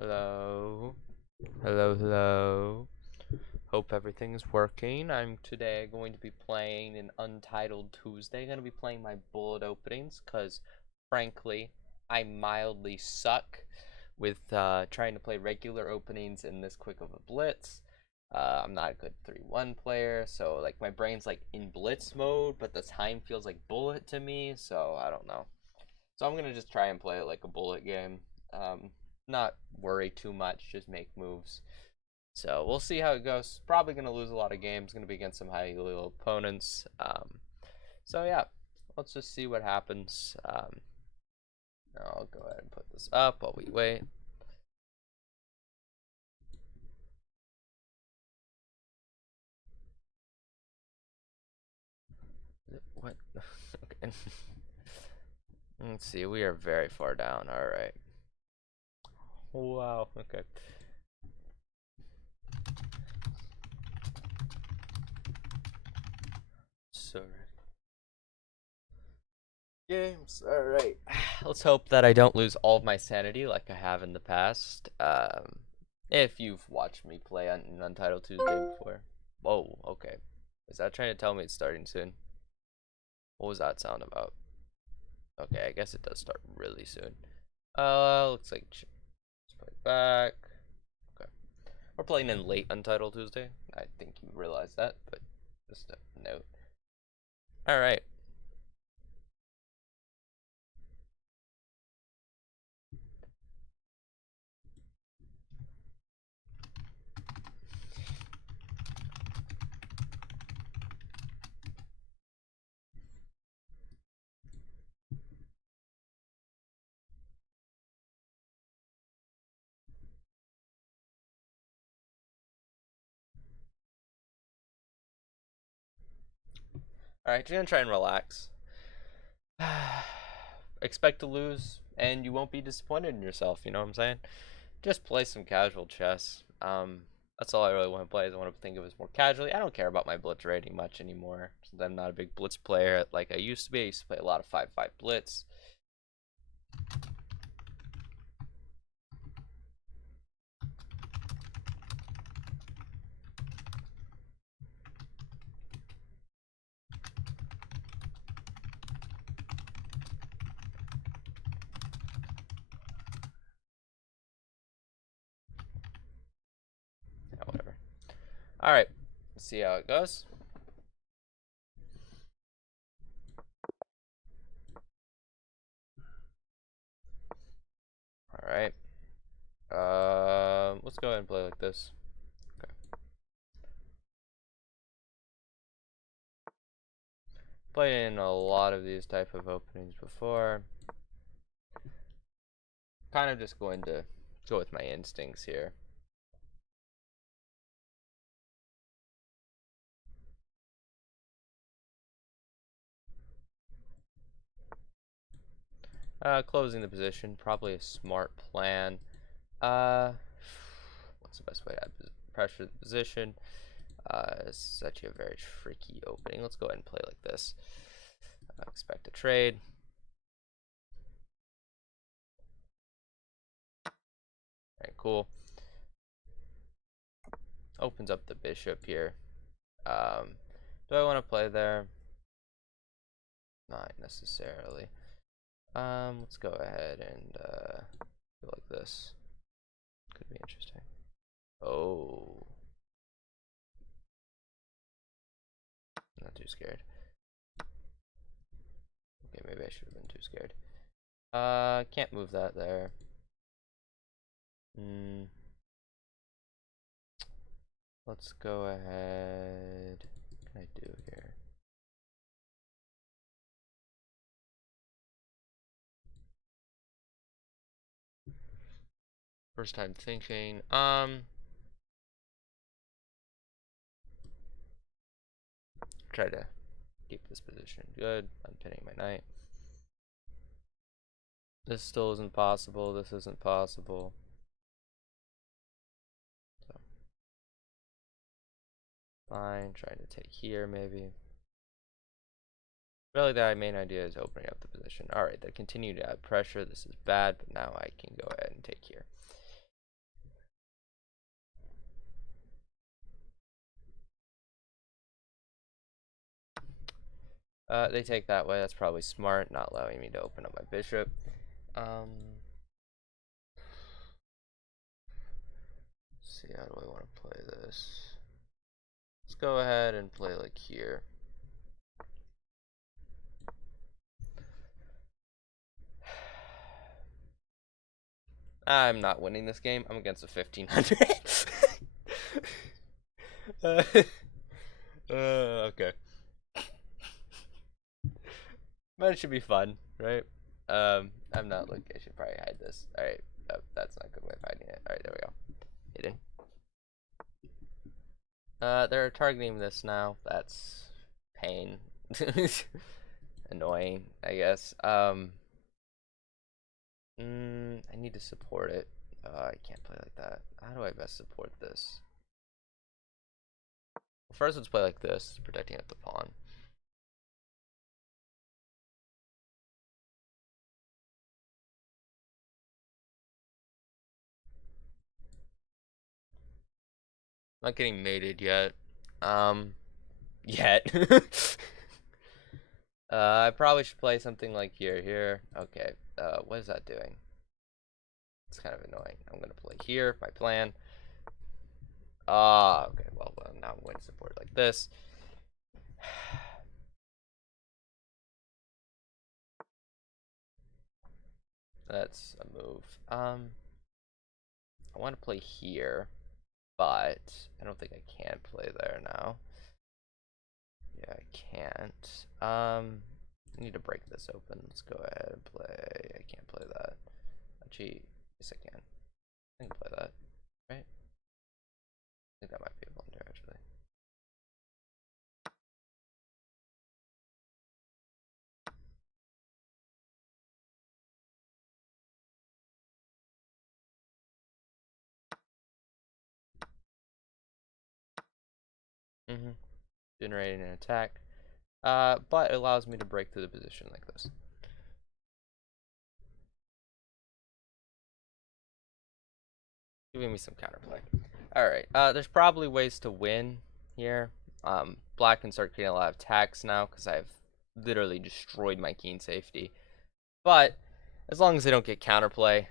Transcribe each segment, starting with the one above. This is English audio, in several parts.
Hello. Hello, hello. Hope everything's working. I'm today going to be playing an Untitled Tuesday. I'm going to be playing my bullet openings because, frankly, I mildly suck with trying to play regular openings in this quick of a blitz. I'm not a good 3-1 player, so like my brain's like in blitz mode, but the time feels like bullet to me, so I don't know. So I'm gonna just try and play it like a bullet game. Not worry too much, just make moves. So we'll see how it goes. Probably gonna lose a lot of games. Gonna be against some high level opponents. So yeah, let's just see what happens. I'll go ahead and put this up while we wait. What? Okay. Let's see. We are very far down. All right. Wow. Okay. So games. All right. Let's hope that I don't lose all of my sanity like I have in the past. If you've watched me play on an Untitled Tuesday before. Whoa. Okay. Is that trying to tell me it's starting soon? What was that sound about? Okay, I guess it does start really soon. Looks like let's play back. Okay, we're playing in late Untitled Tuesday. I think you realize that, but just a note. All right. All right, you're gonna try and relax. Expect to lose, and you won't be disappointed in yourself. You know what I'm saying? Just play some casual chess. That's all I really want to play. Is I want to think of it as more casually. I don't care about my blitz rating much anymore, since I'm not a big blitz player like I used to be. I used to play a lot of 5-5 blitz. Yeah, whatever. All right, let's see how it goes. All right. Let's go ahead and play like this. Okay. Played in a lot of these type of openings before. Kind of just going to go with my instincts here. Closing the position, probably a smart plan. Uh, what's the best way to pressure the position? It's actually a very tricky opening. Let's go ahead and play like this. Expect a trade. All right, cool. Opens up the bishop here. Do I want to play there? Not necessarily. Let's go ahead and go like this. Could be interesting. Oh, not too scared. Okay, maybe I should have been too scared. Can't move that there. Hmm. Let's go ahead. What can I do here? First time thinking. Try to keep this position good. I'm pinning my knight. This still isn't possible. This isn't possible. So, fine. Trying to take here, maybe. Really, the main idea is opening up the position. Alright, they continue to add pressure. This is bad, but now I can go ahead and take here. They take that way. That's probably smart, not allowing me to open up my bishop. Let's see, how do I want to play this? Let's go ahead and play like here. I'm not winning this game. I'm against a 1500. Okay. But it should be fun, right? I'm not like I should probably hide this. All right, that's not a good way of hiding it. All right, there we go. Hidden. They're targeting this now. That's pain. Annoying, I guess. I need to support it. I can't play like that. How do I best support this? Well, first, let's play like this, protecting up the pawn. Not getting mated yet. Yet. I probably should play something like here. Okay. What is that doing? It's kind of annoying. I'm gonna play here. My plan. Okay. Well, now I'm going to support it like this. That's a move. I want to play here, but I don't think I can play there now. Yeah, I can't. I need to break this open. Let's go ahead and play. I can't play that. Actually, yes, I can. I can play that, right? I think that might be a blunder, actually. Generating an attack. But it allows me to break through the position like this. Giving me some counterplay. Alright, there's probably ways to win here. Black can start creating a lot of attacks now because I've literally destroyed my king safety. But as long as they don't get counterplay,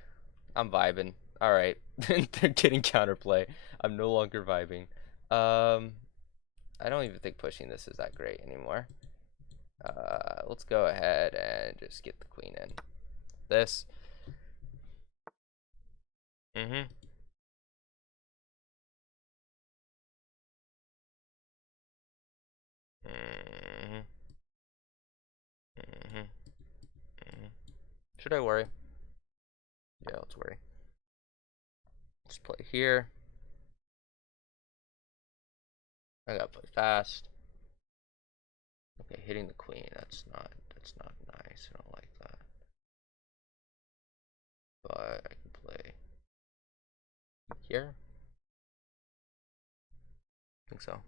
I'm vibing. Alright, they're getting counterplay. I'm no longer vibing. I don't even think pushing this is that great anymore. Let's go ahead and just get the queen in. This. Should I worry? Yeah, let's worry. Let's play here. I gotta play fast. Okay, hitting the queen. That's not nice. I don't like that. But I can play here. I think so.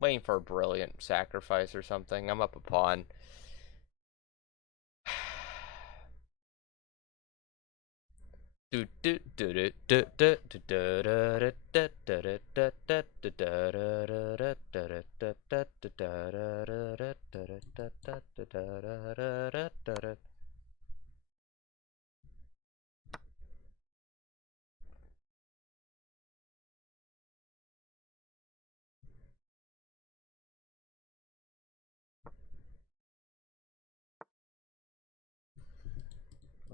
Waiting for a brilliant sacrifice or something. I'm up a pawn.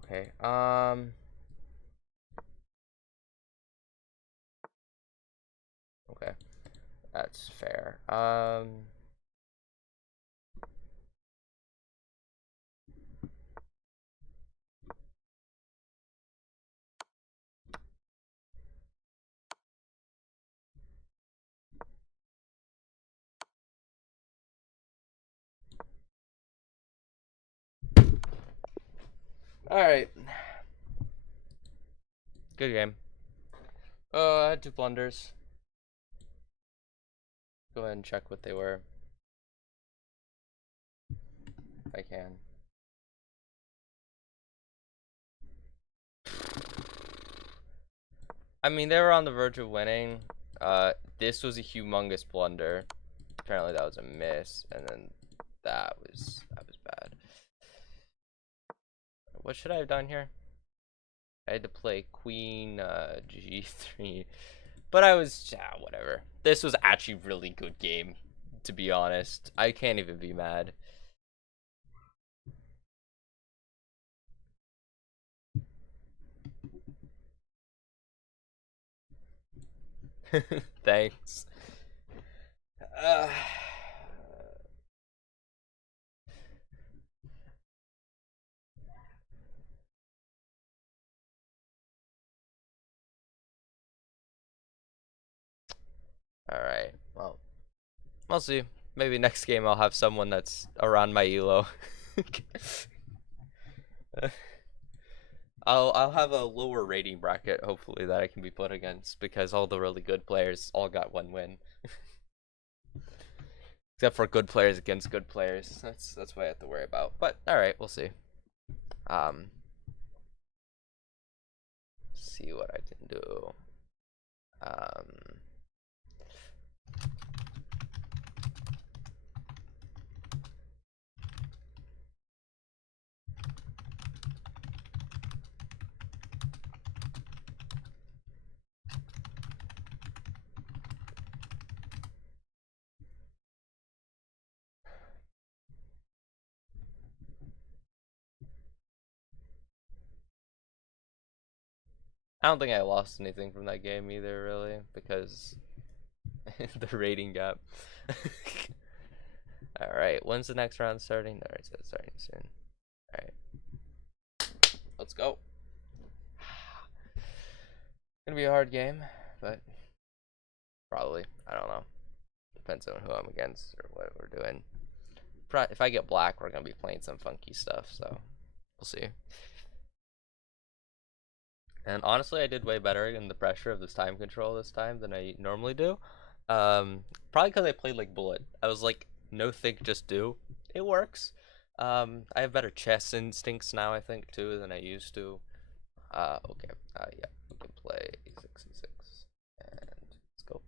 Okay, okay, that's fair. Alright. Good game. I had two blunders. Go ahead and check what they were. If I can. I mean, they were on the verge of winning. This was a humongous blunder. Apparently that was a miss, and then that was bad. What should I have done here? I had to play queen g3, but I was whatever. This was actually a really good game, to be honest. I can't even be mad. Thanks. All right. Well, we'll see. Maybe next game I'll have someone that's around my elo. I'll have a lower rating bracket hopefully that I can be put against because all the really good players all got 1 win. Except for good players against good players. That's what I have to worry about. But all right, we'll see. See what I can do. I don't think I lost anything from that game either, really, because the rating gap. Alright, when's the next round starting? Alright, so it's starting soon. Alright. Let's go. Gonna be a hard game, but probably. I don't know. Depends on who I'm against or what we're doing. If I get black, we're gonna be playing some funky stuff, so we'll see. And honestly, I did way better in the pressure of this time control this time than I normally do. Probably because I played like bullet. I was like, no think, just do. It works. I have better chess instincts now, I think, too, than I used to. Okay. Yeah, we can play e6, e6, and let's go.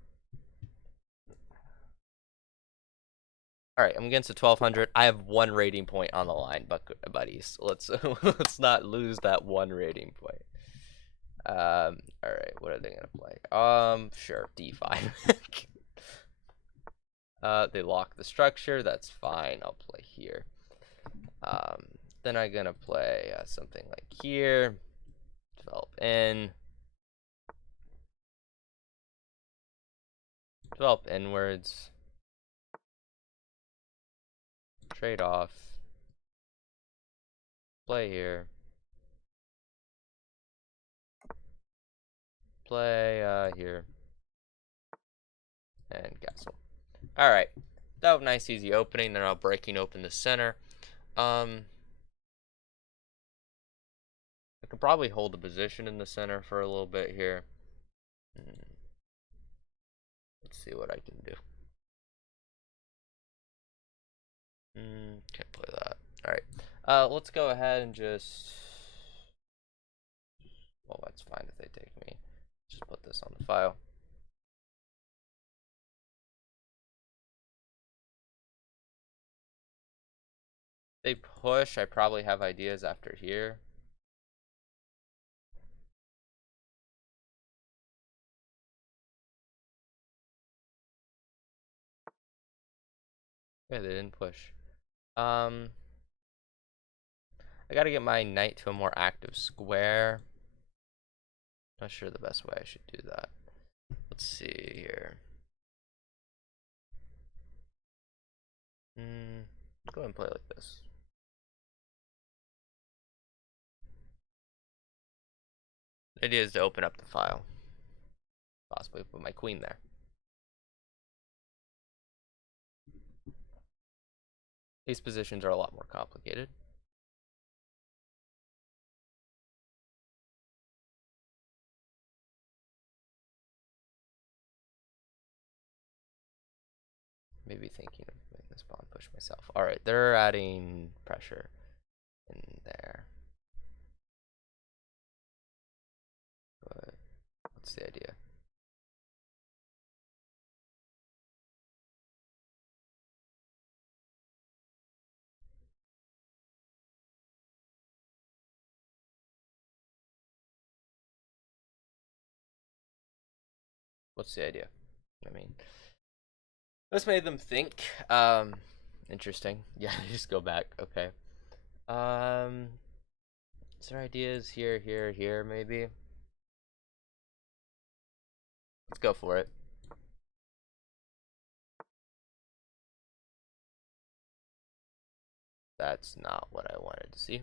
All right, I'm against a 1200. I have 1 rating point on the line, buddies. Let's let's not lose that 1 rating point. All right, what are they gonna play? Sure, d5. They lock the structure. That's fine. I'll play here. Then I'm gonna play something like here. Develop in. Develop inwards. Trade off. Play here. Play here. And castle. Alright. That was a nice easy opening. They're now breaking open the center. I could probably hold the position in the center for a little bit here. Let's see what I can do. Can't play that. Alright. Let's go ahead and just... Well, that's fine if they take me. Just put this on the file. They push. I probably have ideas after here. Yeah, they didn't push. I gotta get my knight to a more active square. Not sure the best way I should do that. Let's see here. Go ahead and play like this. The idea is to open up the file. Possibly put my queen there. These positions are a lot more complicated. Maybe thinking of making this pawn push myself. Alright, they're adding pressure in there. But what's the idea? What's the idea? I mean, this made them think. Interesting. Yeah, just go back. Okay. Um, is there ideas here, here, here? Maybe. Let's go for it. That's not what I wanted to see.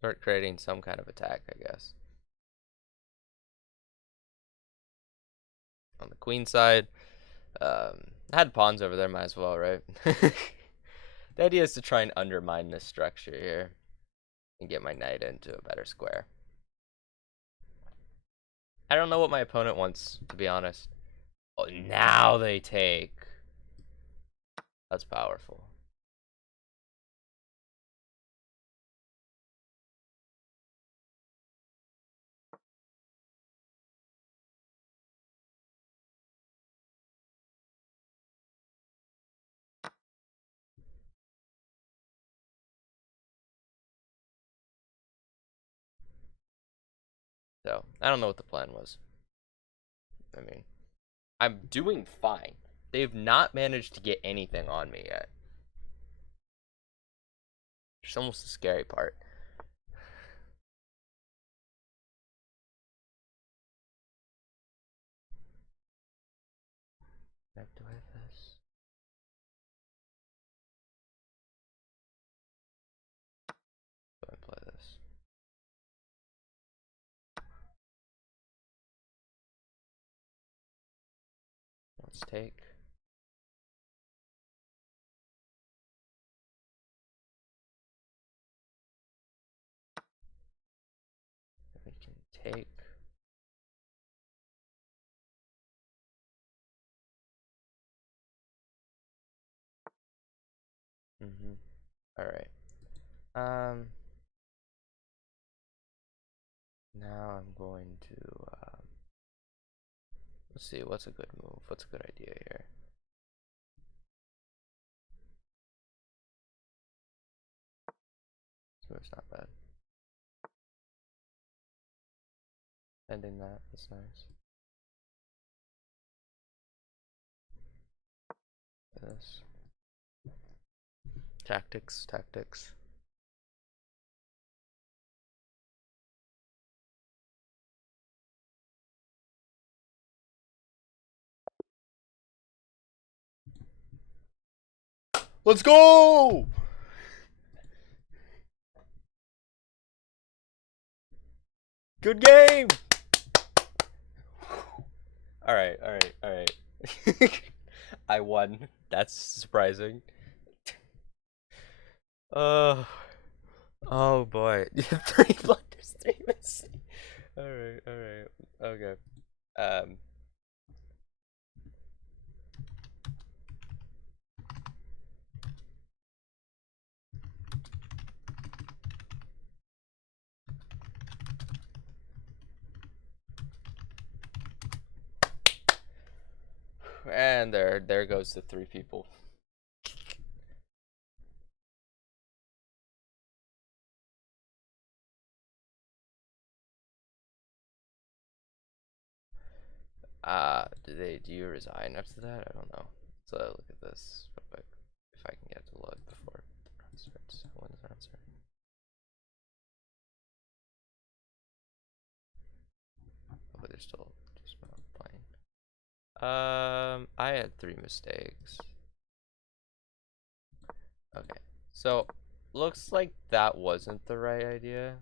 Start creating some kind of attack, I guess. On the queen side, I had pawns over there, might as well, right? The idea is to try and undermine this structure here and get my knight into a better square. I don't know what my opponent wants, to be honest. Oh, now they take. That's powerful. So, I don't know what the plan was. I mean, I'm doing fine. They've not managed to get anything on me yet. It's almost the scary part. Do I have this? Do I play this? Let's take. We can take. All right. Now I'm going to. Let's see. What's a good move? What's a good idea here? This move's not bad. Ending that. That's nice. This. Tactics. Tactics. Let's go! Good game! Alright, alright, alright. I won. That's surprising. Oh, oh boy. You have 3 blunders, 3 mistakes. Alright, alright. Okay. And there goes the 3 people. Do you resign after that? I don't know. So look at this real quick. If I can get to load before the run starts. When does the run start? Oh, they're still just not playing. I had 3 mistakes. Okay. So looks like that wasn't the right idea.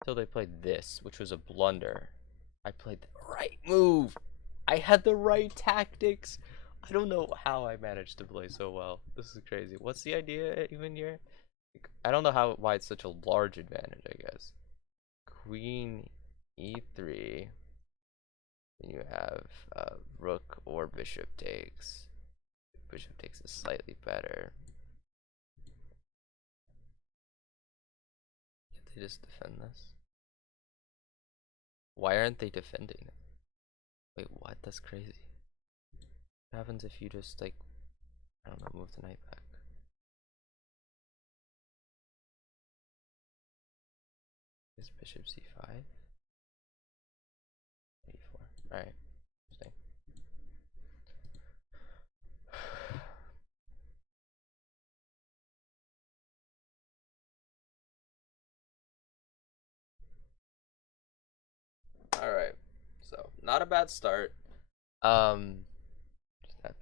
Until they played this, which was a blunder. I played the right move. I had the right tactics. I don't know how I managed to play so well. This is crazy. What's the idea even here? I don't know why it's such a large advantage, I guess. Queen e3. Then you have rook or bishop takes. Bishop takes is slightly better. Can't they just defend this? Why aren't they defending it? Wait, what? That's crazy. What happens if you just, like, I don't know, move the knight back? Is bishop c5? e4. Alright. Interesting. Alright. So, not a bad start. Just have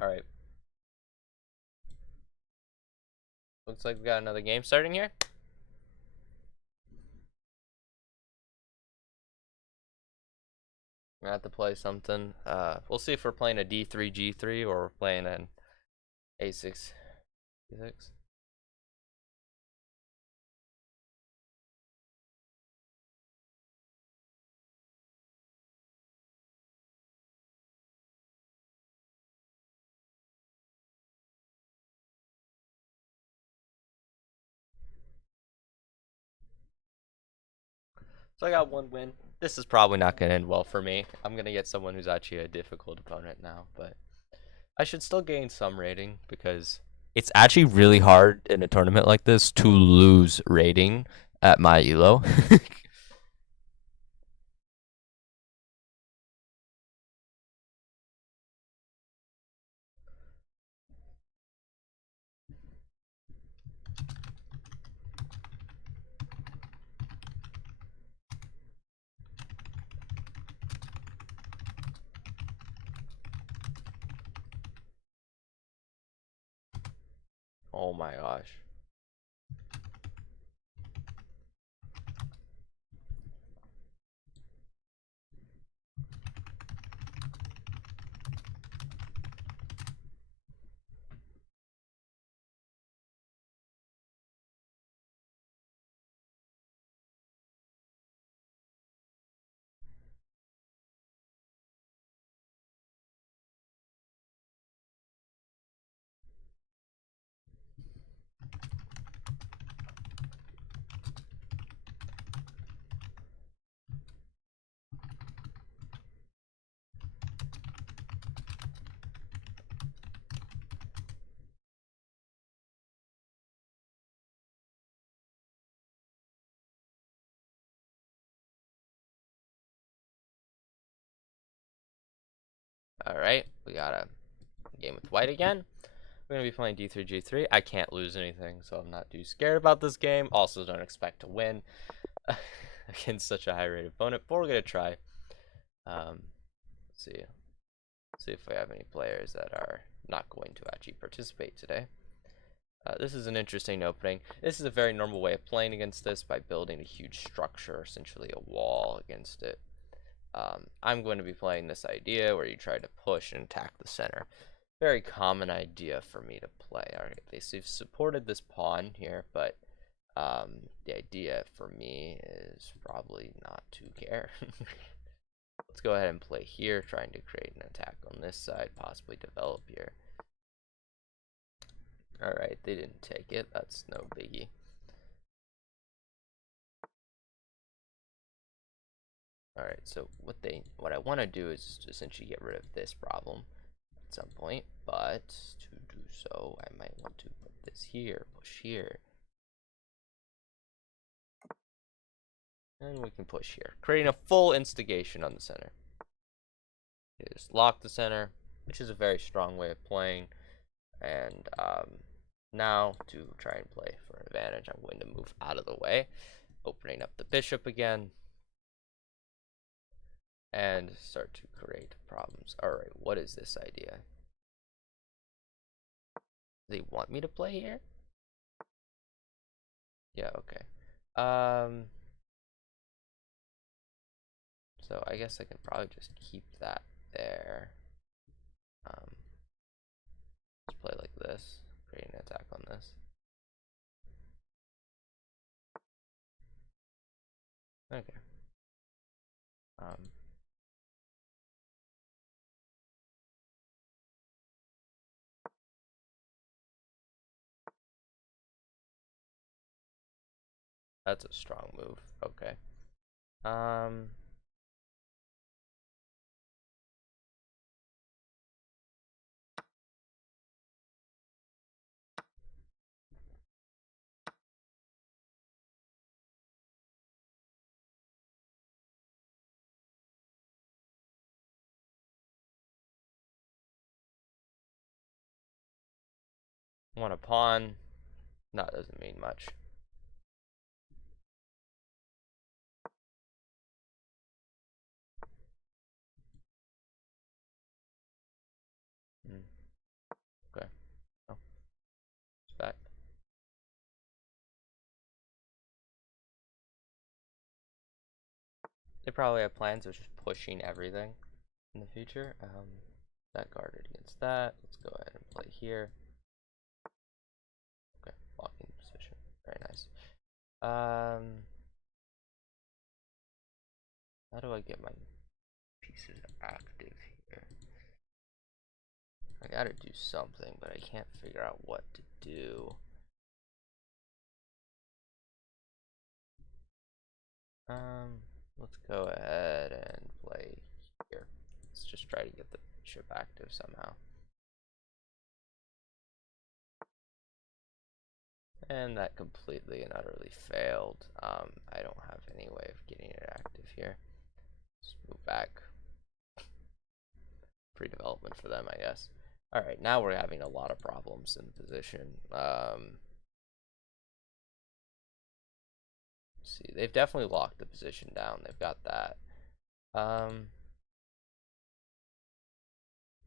Alright. Looks like we got another game starting here. We're gonna have to play something. We'll see if we're playing a d3, g3, or we're playing an a6, d6. So I got one win. This is probably not going to end well for me. I'm going to get someone who's actually a difficult opponent now, but I should still gain some rating because it's actually really hard in a tournament like this to lose rating at my elo. Oh my gosh. Alright, we got a game with white again. We're going to be playing d3, g3. I can't lose anything, so I'm not too scared about this game. Also, don't expect to win against such a high-rated opponent, but we're going to try. Let's see if we have any players that are not going to actually participate today. This is an interesting opening. This is a very normal way of playing against this by building a huge structure, essentially a wall against it. I'm going to be playing this idea where you try to push and attack the center. Very common idea for me to play. Alright, they've supported this pawn here, but the idea for me is probably not to care. Let's go ahead and play here, trying to create an attack on this side, possibly develop here. Alright, they didn't take it. That's no biggie. Alright, so what I want to do is essentially get rid of this problem at some point, but to do so, I might want to put this here, push here. And we can push here, creating a full instigation on the center. You just lock the center, which is a very strong way of playing. And now to try and play for an advantage, I'm going to move out of the way, opening up the bishop again, and start to create problems. Alright, what is this idea? They want me to play here? Yeah, okay. So I guess I can probably just keep that there. Let's play like this, create an attack on this. Okay. That's a strong move. Okay. Want a pawn? No, doesn't mean much. Okay. Oh, it's back. They probably have plans of just pushing everything in the future. That guarded against that. Let's go ahead and play here. Okay, blocking position. Very nice. How do I get my pieces active here? I gotta do something, but I can't figure out what to do. Let's go ahead and play here. Let's just try to get the bishop active somehow. And that completely and utterly failed. I don't have any way of getting it active here. Let's move back. Pre-development for them, I guess. Alright, now we're having a lot of problems in the position. See, they've definitely locked the position down. They've got that. I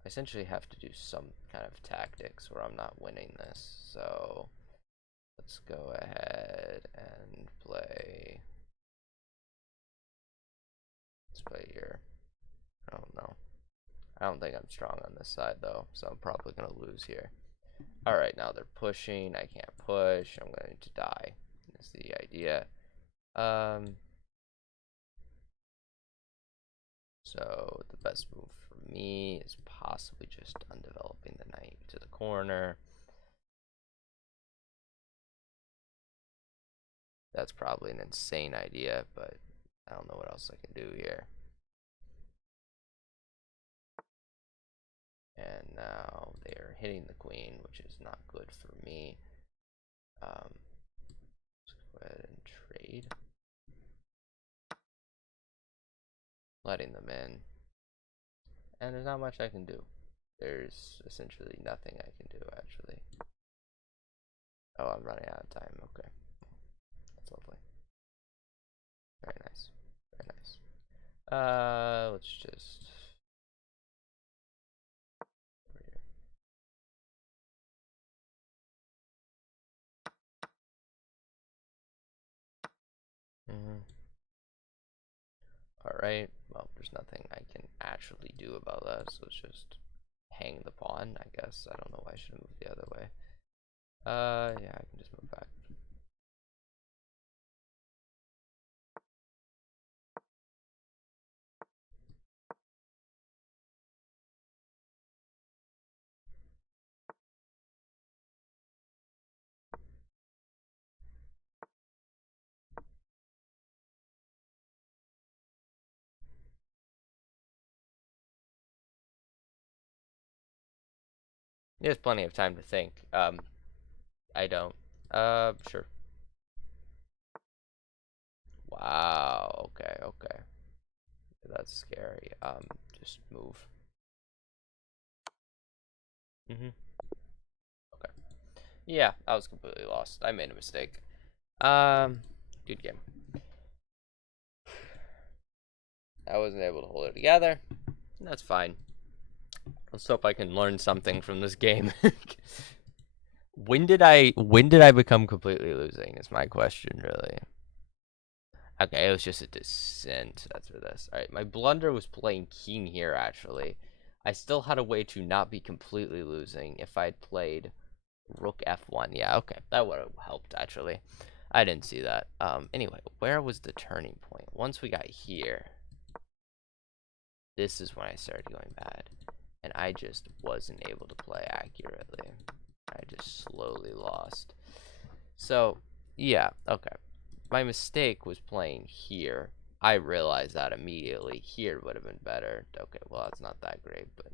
essentially have to do some kind of tactics where I'm not winning this. So let's go ahead and play. Let's play here. I don't know. I don't think I'm strong on this side though, so I'm probably gonna lose here. Alright, now they're pushing. I can't push. I'm going to die. That's the idea. So the best move for me is possibly just undeveloping the knight to the corner. That's probably an insane idea, but I don't know what else I can do here. And now they are hitting the queen, which is not good for me. Let's go ahead and trade. Letting them in. And there's not much I can do. There's essentially nothing I can do, actually. Oh, I'm running out of time. Okay. That's lovely. Very nice. Very nice. Let's just... over here. Alright, well, there's nothing I can actually do about that, so let's just hang the pawn, I guess. I don't know why I should have moved the other way. Yeah, I can just move back. He has plenty of time to think. I don't. Sure. Wow, okay, okay. That's scary. Just move. Okay. Yeah, I was completely lost. I made a mistake. Good game. I wasn't able to hold it together. That's fine. Let's hope I can learn something from this game. when did I become completely losing is my question, really. Okay, it was just a descent. That's for this. All right, my blunder was playing king here, actually. I still had a way to not be completely losing if I'd played rook f1. Yeah, okay, that would have helped, actually. I didn't see that. Anyway, where was the turning point? Once we got here, this is when I started going bad. And I just wasn't able to play accurately. I just slowly lost. So, yeah, okay. My mistake was playing here. I realized that immediately. Here would have been better. Okay, well, that's not that great, but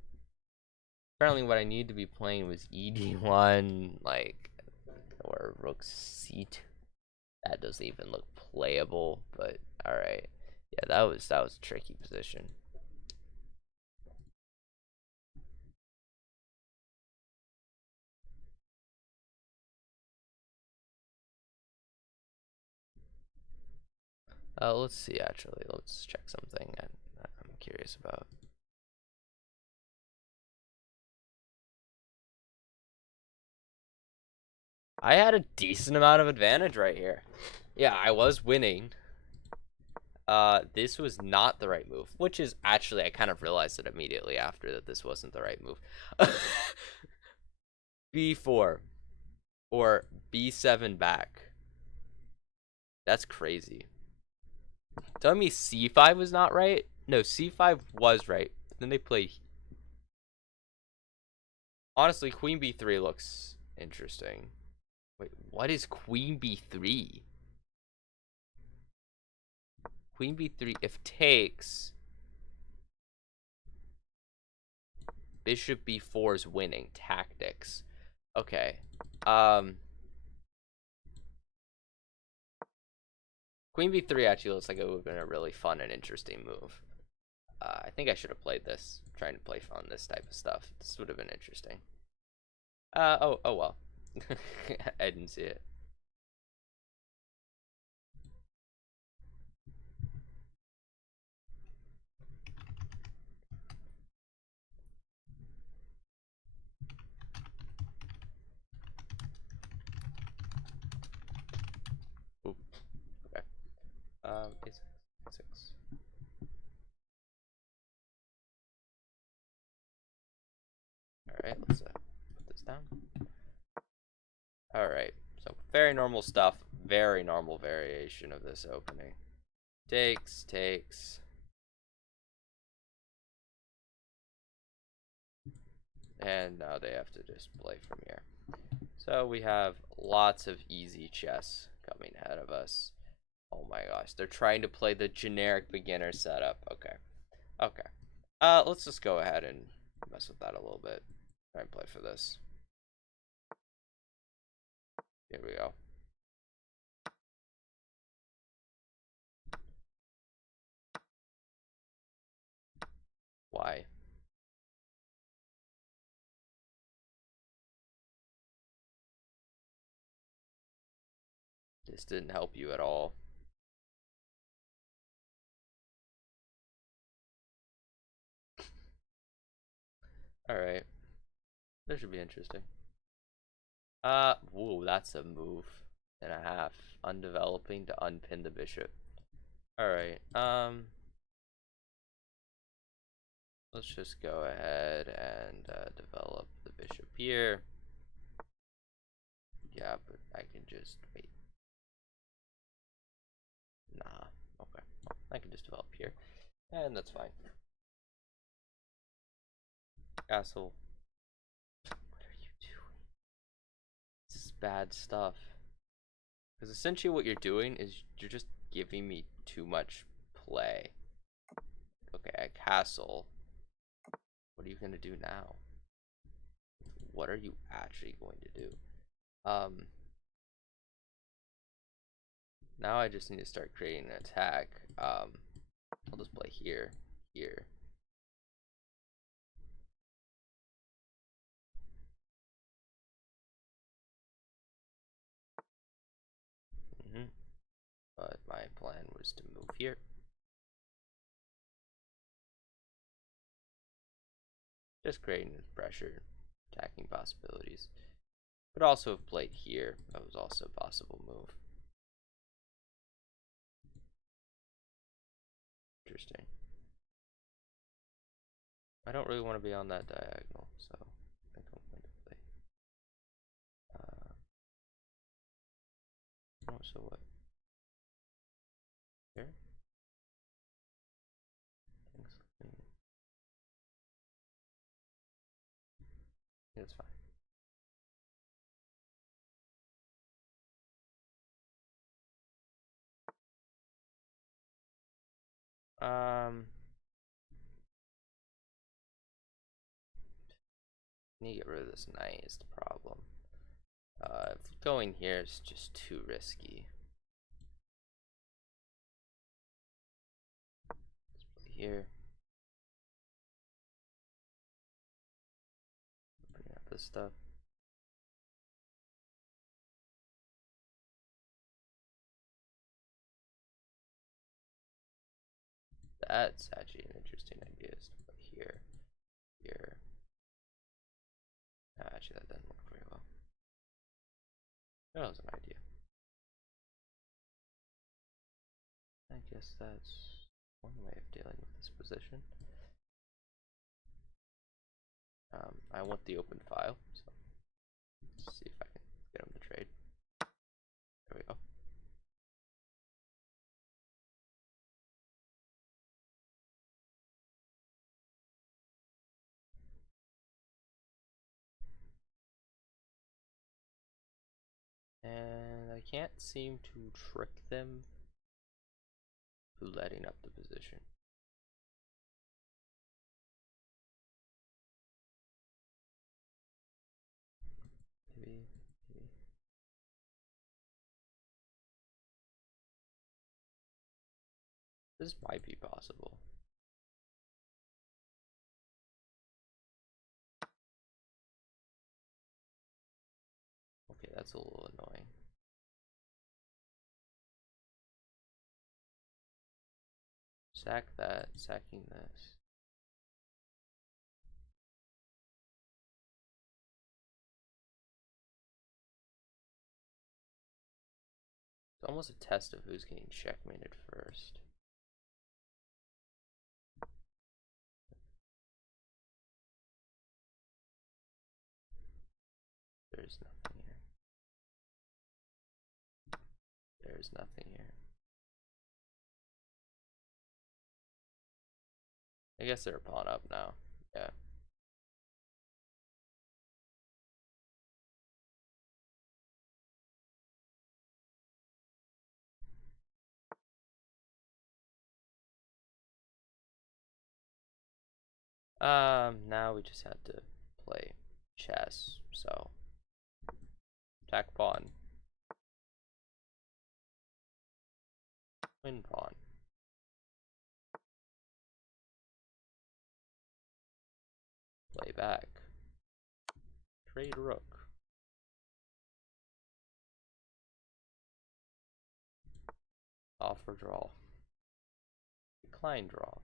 apparently what I needed to be playing was ed1, like, or rook c2. That doesn't even look playable, but alright. Yeah, that was a tricky position. Let's see, actually. Let's check something I'm curious about. I had a decent amount of advantage right here. Yeah, I was winning. This was not the right move, which is actually, I kind of realized it immediately after that this wasn't the right move. B4 or B7 back. That's crazy. Tell me C5 was not right? No, C5 was right. Then they played. Honestly, Queen B3 looks interesting. Wait, what is Queen B3? Queen B3, if takes, Bishop B4 is winning. Tactics. Okay. Queen B3 actually looks like it would have been a really fun and interesting move. I think I should have played this. Trying to play fun, this type of stuff. This would have been interesting. Oh well. I didn't see it. Oop. Okay. A6. A6. Alright, let's put this down. Alright, so very normal stuff. Very normal variation of this opening. Takes, takes. And now they have to just play from here. So we have lots of easy chess coming ahead of us. Oh my gosh, they're trying to play the generic beginner setup. Okay. Okay. Let's just go ahead and mess with that a little bit. Try and play for this. Here we go. Why? This didn't help you at all. Alright. This should be interesting. Whoa, that's a move and a half. Undeveloping to unpin the bishop. Alright, let's just go ahead and develop the bishop here. Yeah, but I can just wait. Nah, okay. I can just develop here. And that's fine. Castle. What are you doing? This is bad stuff. Because essentially what you're doing is you're just giving me too much play. Okay, at castle. What are you going to do now? What are you actually going to do? Now I just need to start creating an attack. I'll just play here, here. But my plan was to move here. Just creating pressure, attacking possibilities. Could also have played here. That was also a possible move. Interesting. I don't really want to be on that diagonal, so I think I'm going to play. Oh, so what? Here? It's fine. Need to get rid of this knight is the problem. Going here is just too risky. Let's play here. Bring up this stuff. That's actually an interesting idea. Is to put here, here. Actually, that doesn't work very well. That was an idea. I guess that's one way of dealing with this position. I want the open file, so let's see if I can get him to trade. There we go. And I can't seem to trick them to letting up the position. Maybe. This might be possible. Okay, that's a little annoying. Sack that, sacking this. It's almost a test of who's getting checkmated first. There's nothing here. There's nothing here. I guess they're a pawn up now. Yeah. Now we just have to play chess. So, attack pawn. Win pawn. Play back. Trade rook. Offer draw. Decline draw.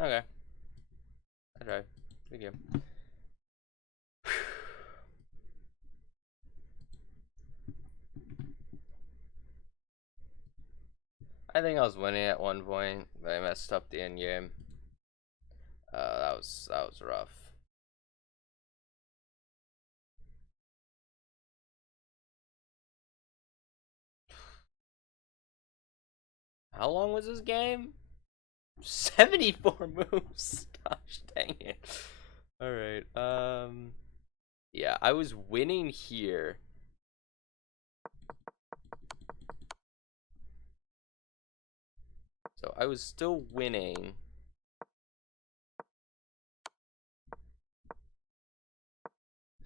Okay. I tried. Good game. I think I was winning at one point, but I messed up the end game. That was rough. How long was this game? 74 moves. Gosh dang it. All right. Yeah, I was winning here. So I was still winning.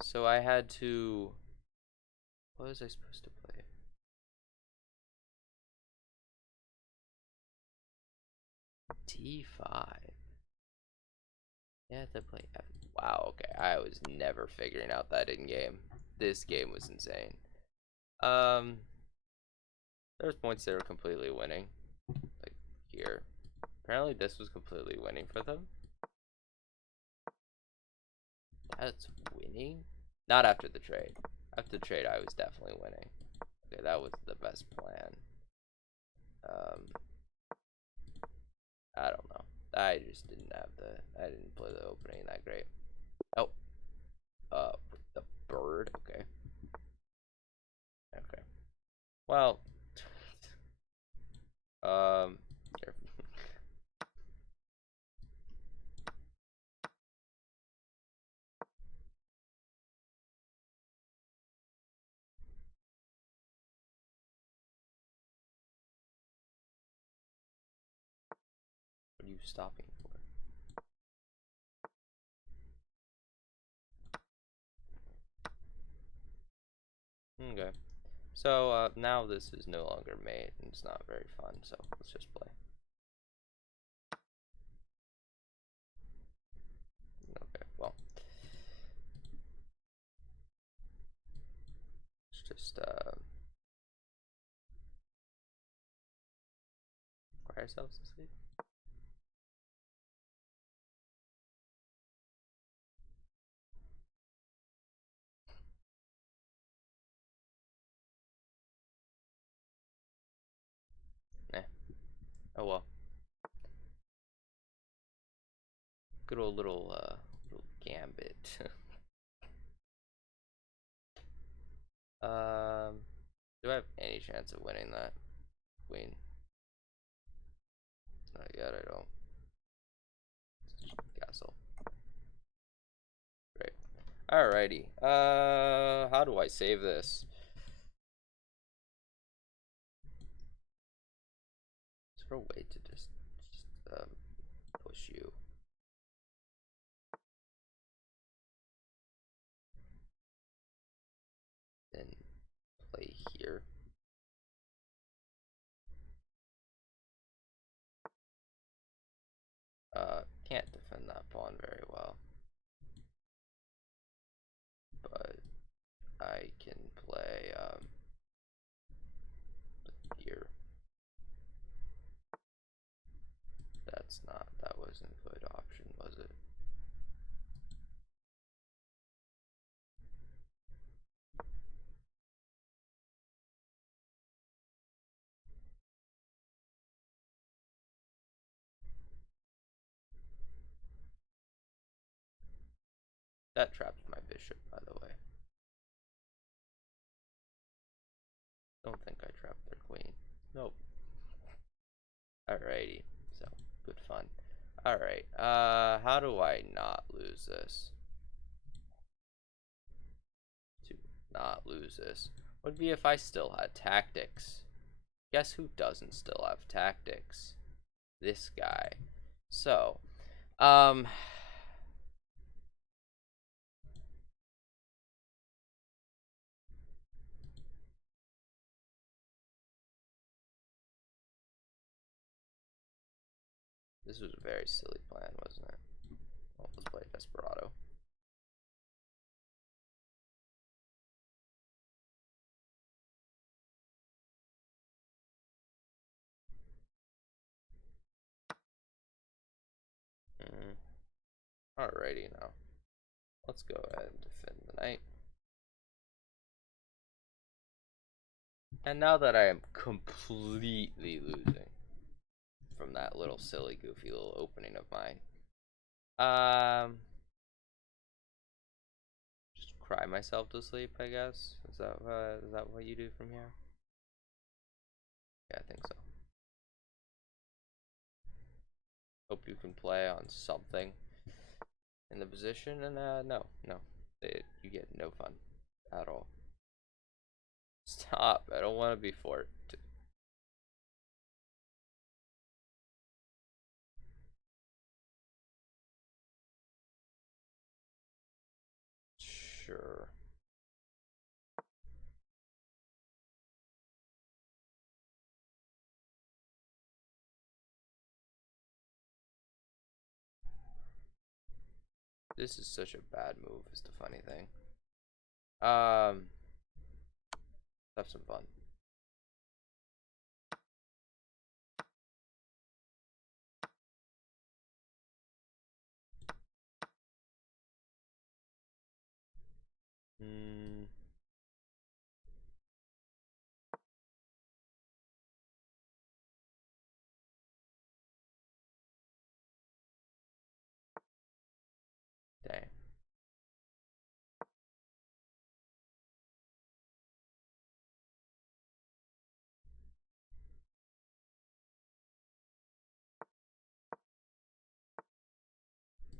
So I had to. What was I supposed to play? D5. Yeah, to play F. Wow, okay. I was never figuring out that in game. This game was insane. There's points they were completely winning. Like here. Apparently this was completely winning for them. That's winning? Not after the trade. After the trade I was definitely winning. Okay, that was the best plan. I don't know. I just didn't have I didn't play the opening that great. Oh. With the bird. Okay. Okay. Well. Here. What are you stopping for? Okay. So, now this is no longer mate, and it's not very fun, so let's just play. Okay, well. Let's just, cry ourselves to sleep. Eh. Oh well. Good old little gambit. Do I have any chance of winning that? Queen. Not yet, I don't. Castle. Great. Alrighty. How do I save this? Is there a way to just push you? Then play here. Can't defend that pawn very well. But I can play here. That wasn't a good option, was it? That trapped my bishop, by the way. Don't think I trapped their queen. Nope. Alrighty. So, good fun. Alright. How do I not lose this? To not lose this would be if I still had tactics. Guess who doesn't still have tactics? This guy. So, this was a very silly plan, wasn't it? Well, let's play Desperado. Alrighty now. Let's go ahead and defend the knight. And now that I am completely losing from that little silly, goofy little opening of mine, just cry myself to sleep, I guess. Is that what you do from here? Yeah, I think so. Hope you can play on something in the position, and no, you get no fun at all. Stop! I don't want to be forced. Sure. This is such a bad move, is the funny thing. Have some fun. Hmm. Dang.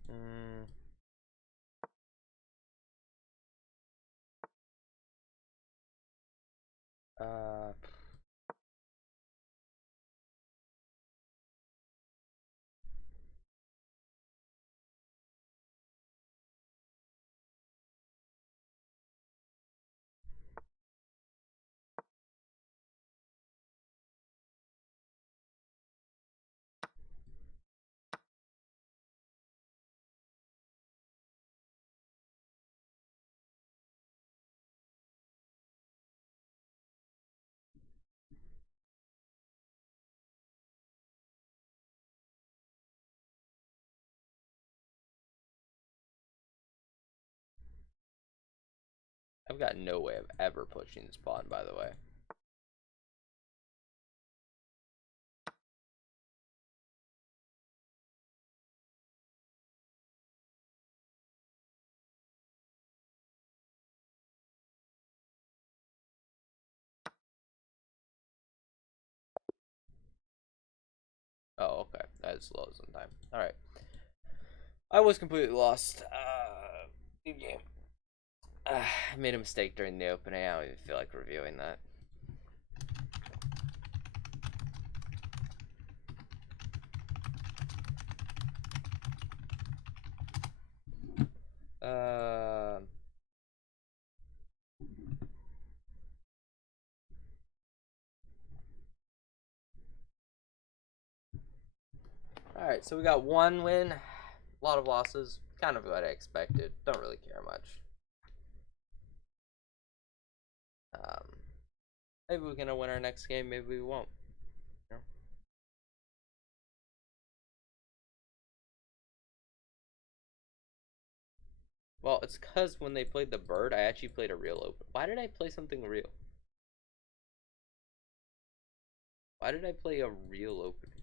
Hmm. Uh. I've got no way of ever pushing this pawn, by the way. Oh, okay. That is slow some time. Alright. I was completely lost. Good game. I made a mistake during the opening. I don't even feel like reviewing that. Alright, so we got one win, a lot of losses. Kind of what I expected. Don't really care much. Maybe we're gonna win our next game, maybe we won't. You know? Well, it's because when they played the bird, I actually played a real open. Why did I play something real? Why did I play a real opening?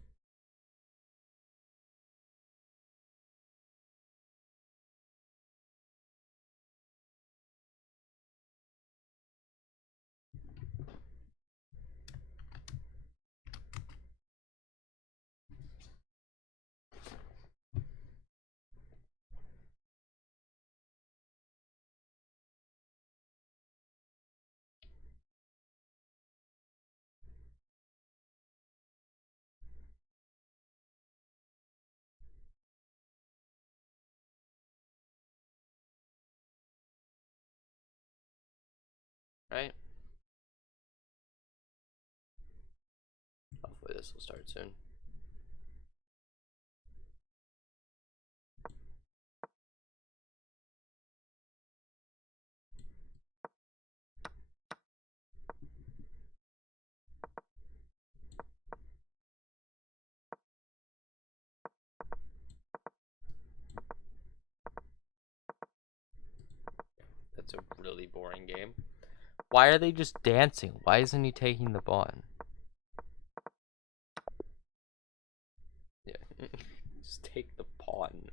Right? Hopefully this will start soon. That's a really boring game. Why are they just dancing? Why isn't he taking the pawn? Yeah. Just take the pawn.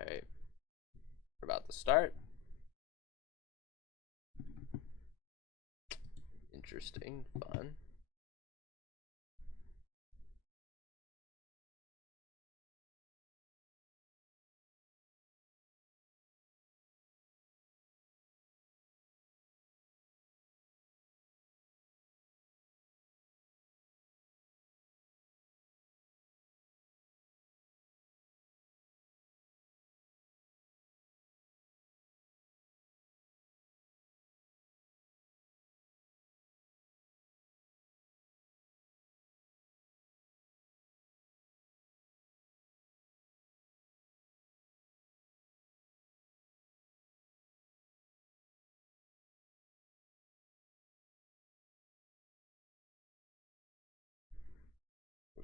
Alright. We're about to start. Interesting. Fun.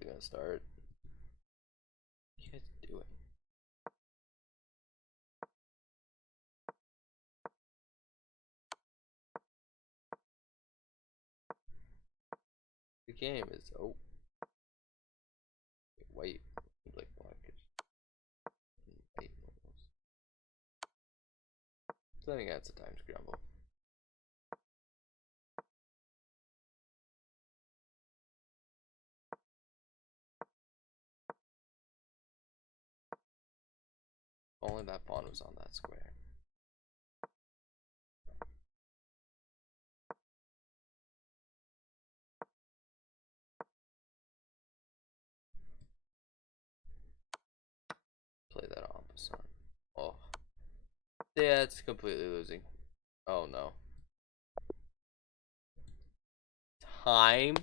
We're gonna start. What are you guys doing? The game is white, like blackish, white almost. So I think that's a time scramble. Only that pawn was on that square. Play that en passant. Oh. Yeah, it's completely losing. Oh no. Time?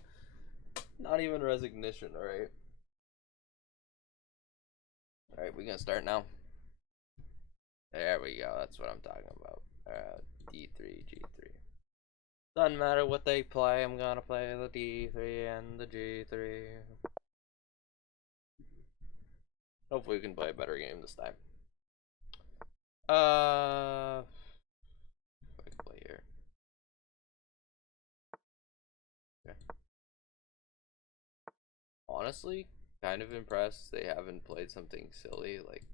Not even resignation, alright? Alright, we gonna start now. There we go, that's what I'm talking about. D3, G3. Doesn't matter what they play, I'm gonna play the D3 and the G3. Hopefully we can play a better game this time. I can play here. Okay. Honestly, kind of impressed they haven't played something silly, like,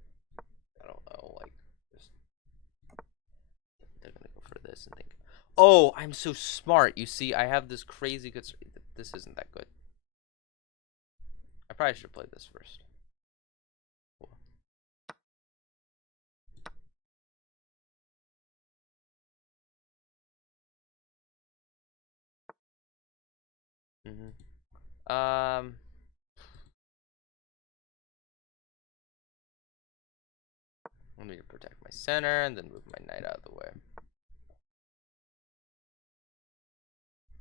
I don't know, like, just, they're gonna go for this and think, oh, I'm so smart, you see, I have this crazy good, this isn't that good. I probably should have played this first. Cool. I need to protect my center and then move my knight out of the way.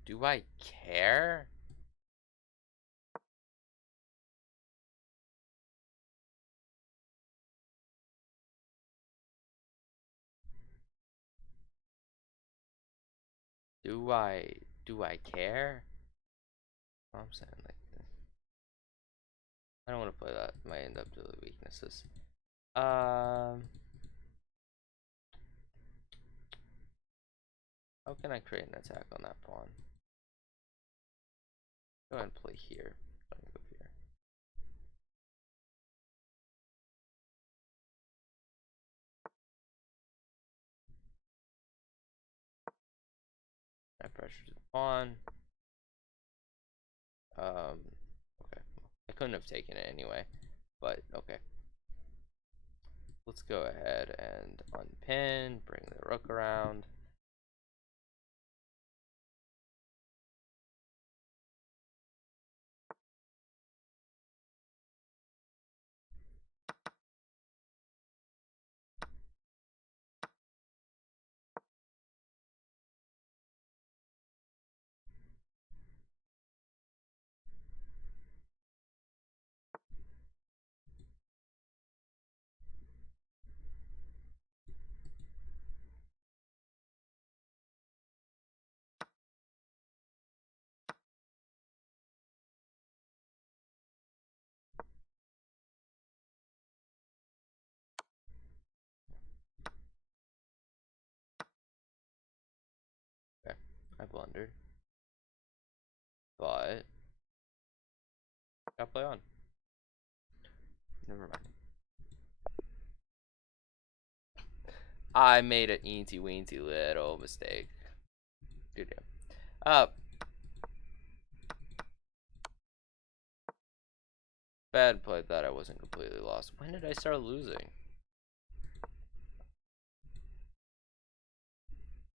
Do I care? Do I care? I'm saying, like, I don't want to play that. Might end up doing weaknesses. How can I create an attack on that pawn? Go ahead and play here. I'm gonna go here. I pressure to the pawn. Okay. I couldn't have taken it anyway, but okay. Let's go ahead and unpin, bring the rook around. I blundered. But gotta play on. Never mind. I made an eensy weensy little mistake. Good deal. Bad play. That I wasn't completely lost. When did I start losing?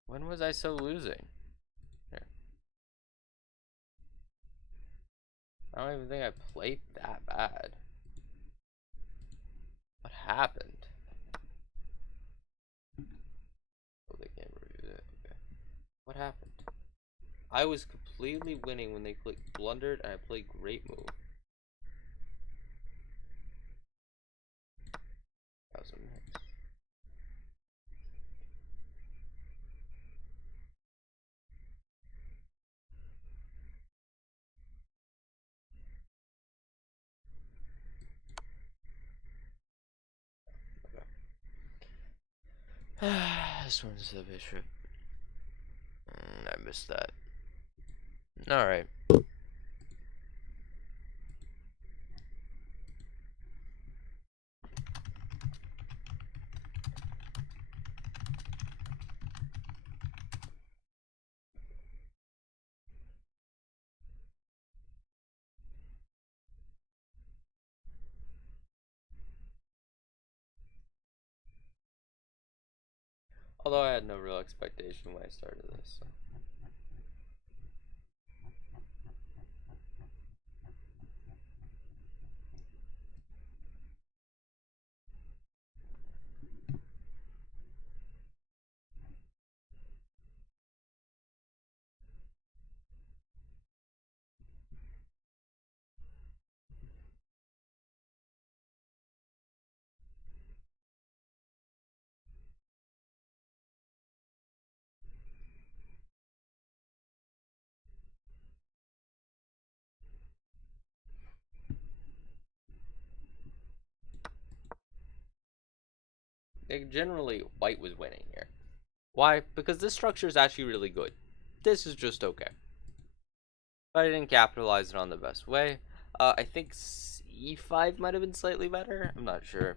When was I so losing? Here. I don't even think I played that bad. What happened? Oh, they can't review it. Okay. What happened? I was completely winning when they clicked blundered, and I played great move. That was a mix. Okay. This one's the bishop. I missed that. Alright. Although I had no real expectation when I started this. So. Generally, white was winning here. Why? Because this structure is actually really good. This is just okay. But I didn't capitalize it on the best way. I think c5 might have been slightly better. I'm not sure.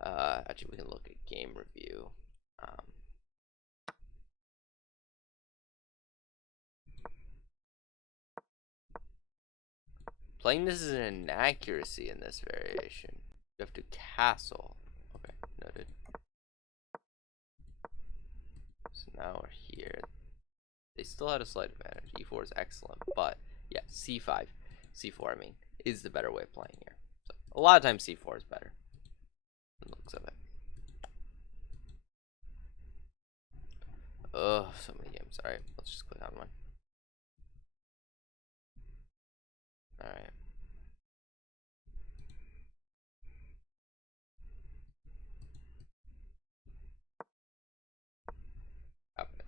Actually, we can look at game review. Playing this is an inaccuracy in this variation. You have to castle. Okay, noted. So now we're here. They still had a slight advantage. E4 is excellent, but yeah, c5, c4, I mean, is the better way of playing here. So a lot of times c4 is better. The looks of it. Ugh, so many games. Alright, let's just click on one. Alright. Happening.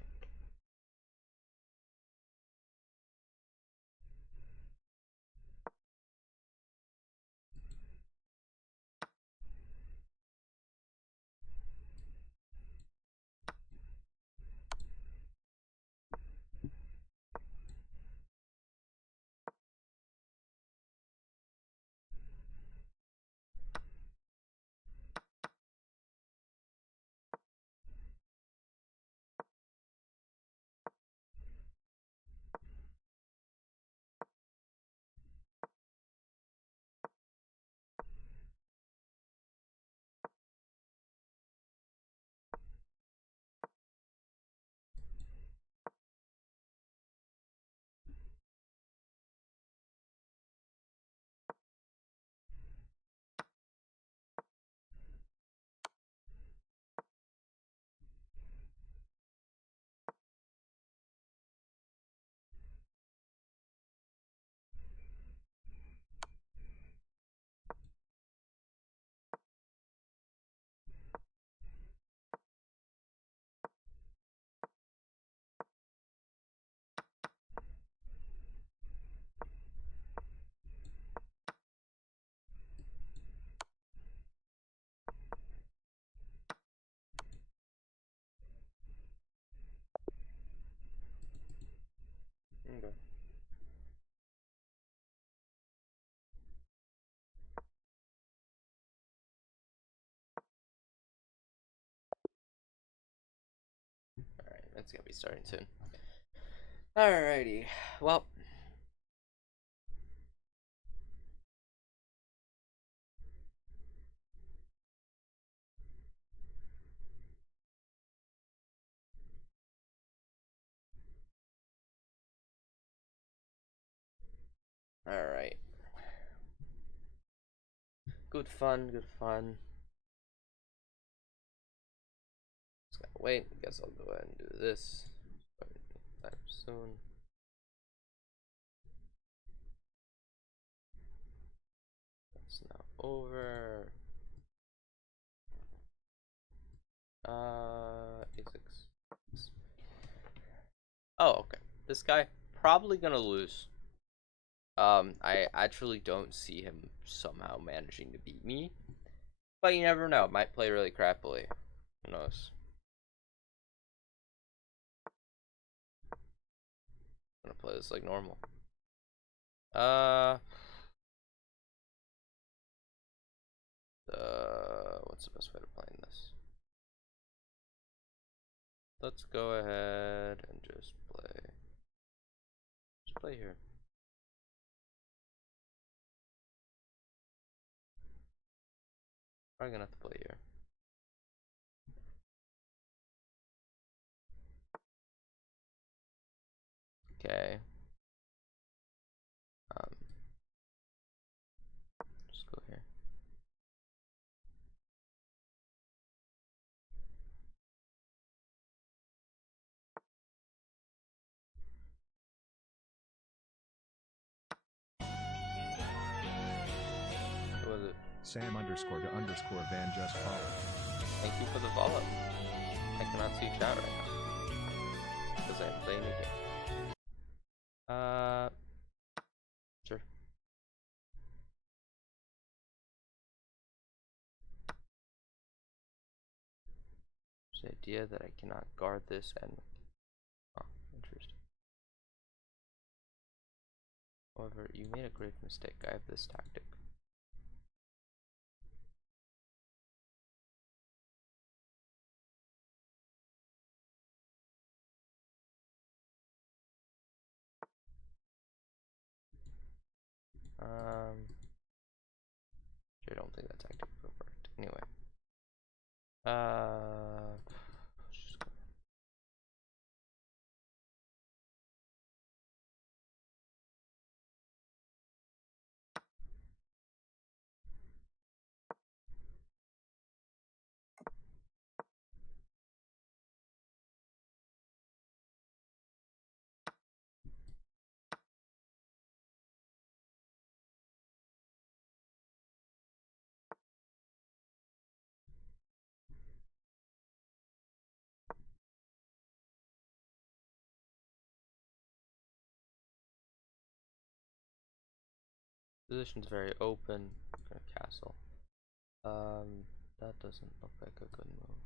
it's gonna be starting soon. Alrighty, well. Alright. Good fun, good fun. Just gotta wait. I guess I'll go ahead and do this. Time soon. That's now over. A6. Oh, okay. This guy probably gonna lose. I actually don't see him somehow managing to beat me, but you never know. Might play really crappily. Who knows? I'm gonna play this like normal. What's the best way to play this? Let's go ahead and just play here. Probably gonna have to play here. Okay. Just go here. What was it? Sam_to_Van just followed. Thank you for the follow. I cannot see chat right now because I'm playing a game. Sure. The idea that I cannot guard this and interesting. However, you made a grave mistake. I have this tactic. I don't think that tactic will work. Anyway. Position's very open. Castle. That doesn't look like a good move.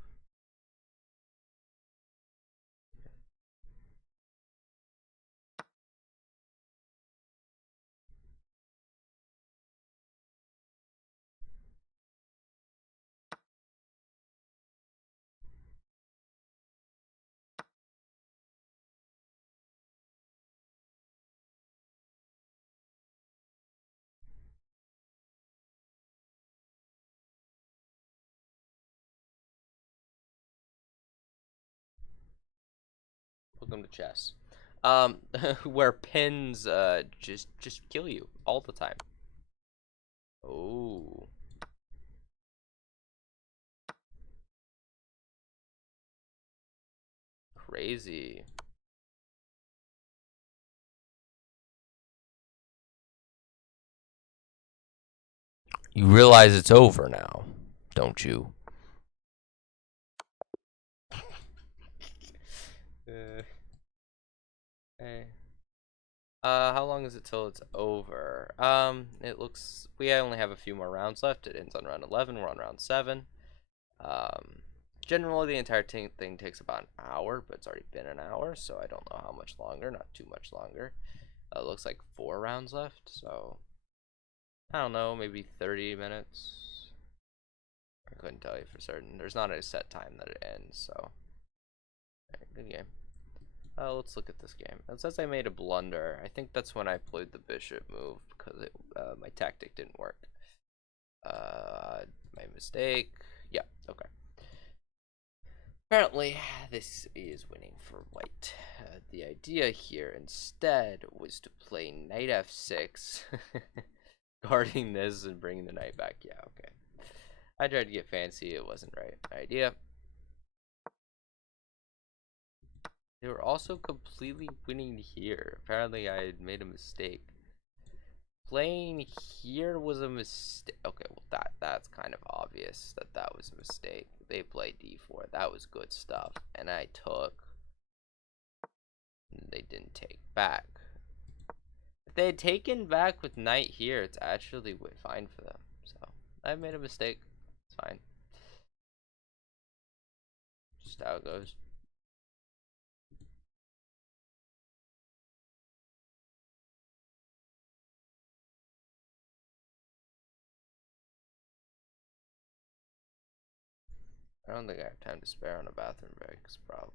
Welcome to chess. Where pins just kill you all the time. Oh. Crazy. You realize it's over now, don't you? Hey. How long is it till it's over? It looks we only have a few more rounds left. It ends on round 11. We're on round 7. Generally the entire thing takes about an hour, but it's already been an hour, so I don't know how much longer. Not too much longer. It looks like 4 rounds left, so I don't know, maybe 30 minutes. I couldn't tell you for certain. There's not a set time that it ends, so. Alright, good game. Let's look at this game. It says I made a blunder. I think that's when I played the bishop move because my tactic didn't work. My mistake. Yeah, okay. Apparently, this is winning for white. The idea here instead was to play knight f6, guarding this and bringing the knight back. Yeah, okay. I tried to get fancy. It wasn't right idea. They were also completely winning here. Apparently, I had made a mistake. Playing here was a mistake. Okay, well that's kind of obvious that was a mistake. They played d4. That was good stuff, and I took. And they didn't take back. If they had taken back with knight here, it's actually fine for them. So I made a mistake. It's fine. Just how it goes. I don't think I have time to spare on a bathroom break. It's a problem.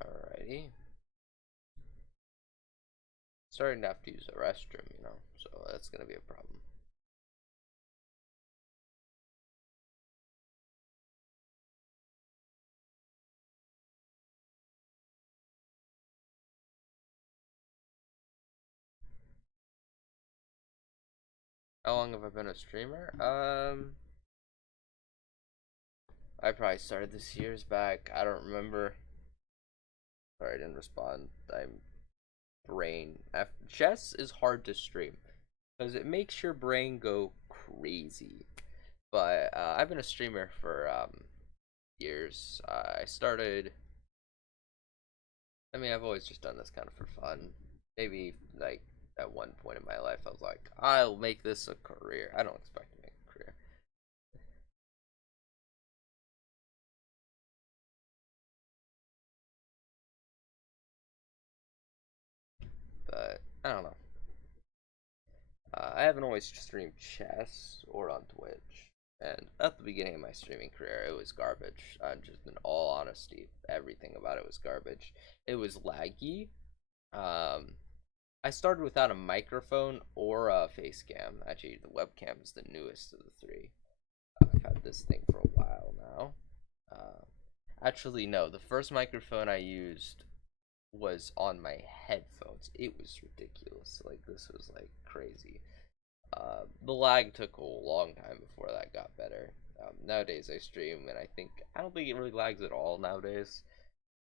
Alrighty. Starting to have to use the restroom, so that's gonna be a problem. How long have I been a streamer? I probably started this years back. I don't remember. Sorry, I didn't respond. I'm brain. Chess is hard to stream because it makes your brain go crazy. But I've been a streamer for years. I started. I mean, I've always just done this kind of for fun. Maybe like at one point in my life, I was like, I'll make this a career. I don't expect to make a career, but I don't know. I haven't always streamed chess or on Twitch. And at the beginning of my streaming career, it was garbage. Just in all honesty, everything about it was garbage. It was laggy. Um, I started without a microphone or a face cam. Actually, the webcam is the newest of the three. I've had this thing for a while now. Actually, no. The first microphone I used was on my headphones. It was ridiculous. Like, this was like crazy. The lag took a long time before that got better. Nowadays I stream and I don't think it really lags at all nowadays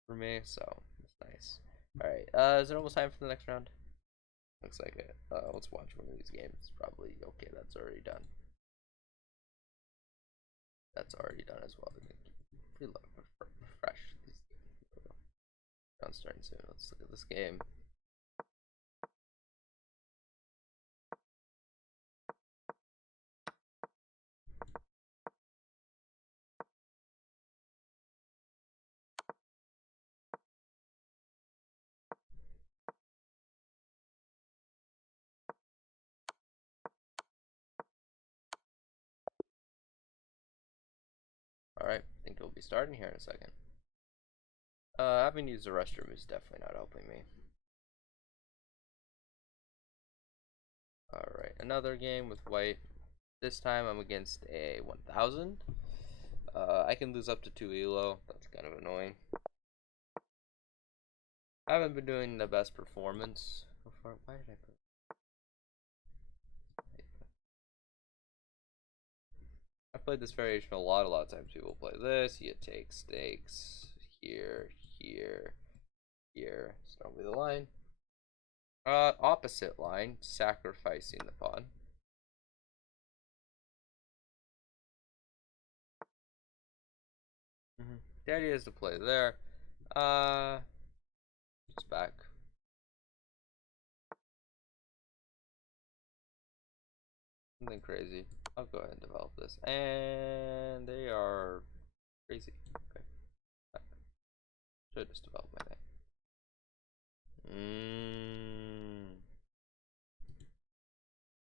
for me, so it's nice. Alright, is it almost time for the next round? Looks like it. Let's watch one of these games. Probably okay, that's already done. That's already done as well. Refresh these rounds starting soon. Let's look at this game. Alright, I think we'll be starting here in a second. Having used the restroom is definitely not helping me. Alright, another game with white. This time I'm against a 1000. I can lose up to 2 elo. That's kind of annoying. I haven't been doing the best performance before. Why did I put? I've played this variation a lot of times. People play this. You take stakes here, here, here. Start with the line. Opposite line, sacrificing the pawn. The idea is to play there. Just back. Something crazy. I'll go ahead and develop this. And they are crazy. Okay. Should just develop my thing.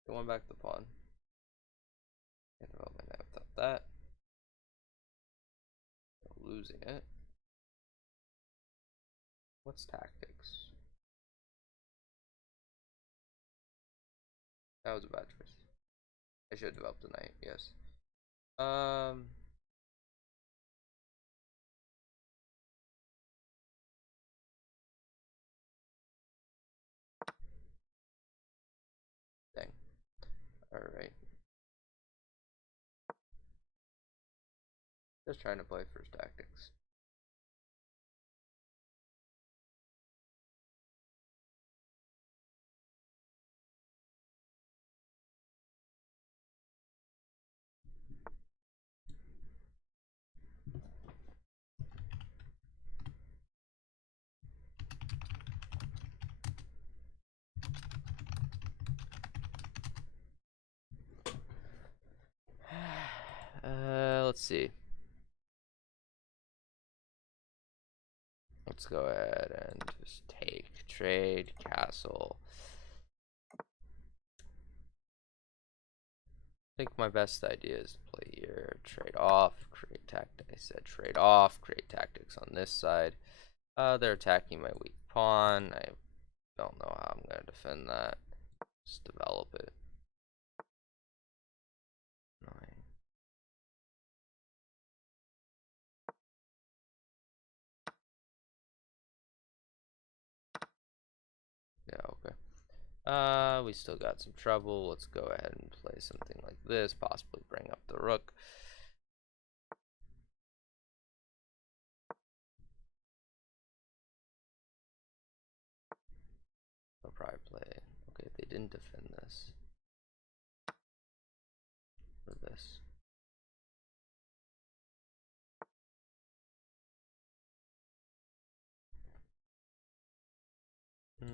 Going back to the pawn. Can't develop my knight without that. Losing it. What's tactics? That was a bad choice. I should have developed the knight, yes. Dang. Alright. Just trying to play first tactics. Let's see. Let's go ahead and just take, trade, castle. I think my best idea is to play here, trade off, create tactics. I said trade off, create tactics on this side. They're attacking my weak pawn. I don't know how I'm going to defend that. Just develop it. Yeah, okay. We still got some trouble. Let's go ahead and play something like this, possibly bring up the rook. They'll probably play. Okay, they didn't defend this. For this.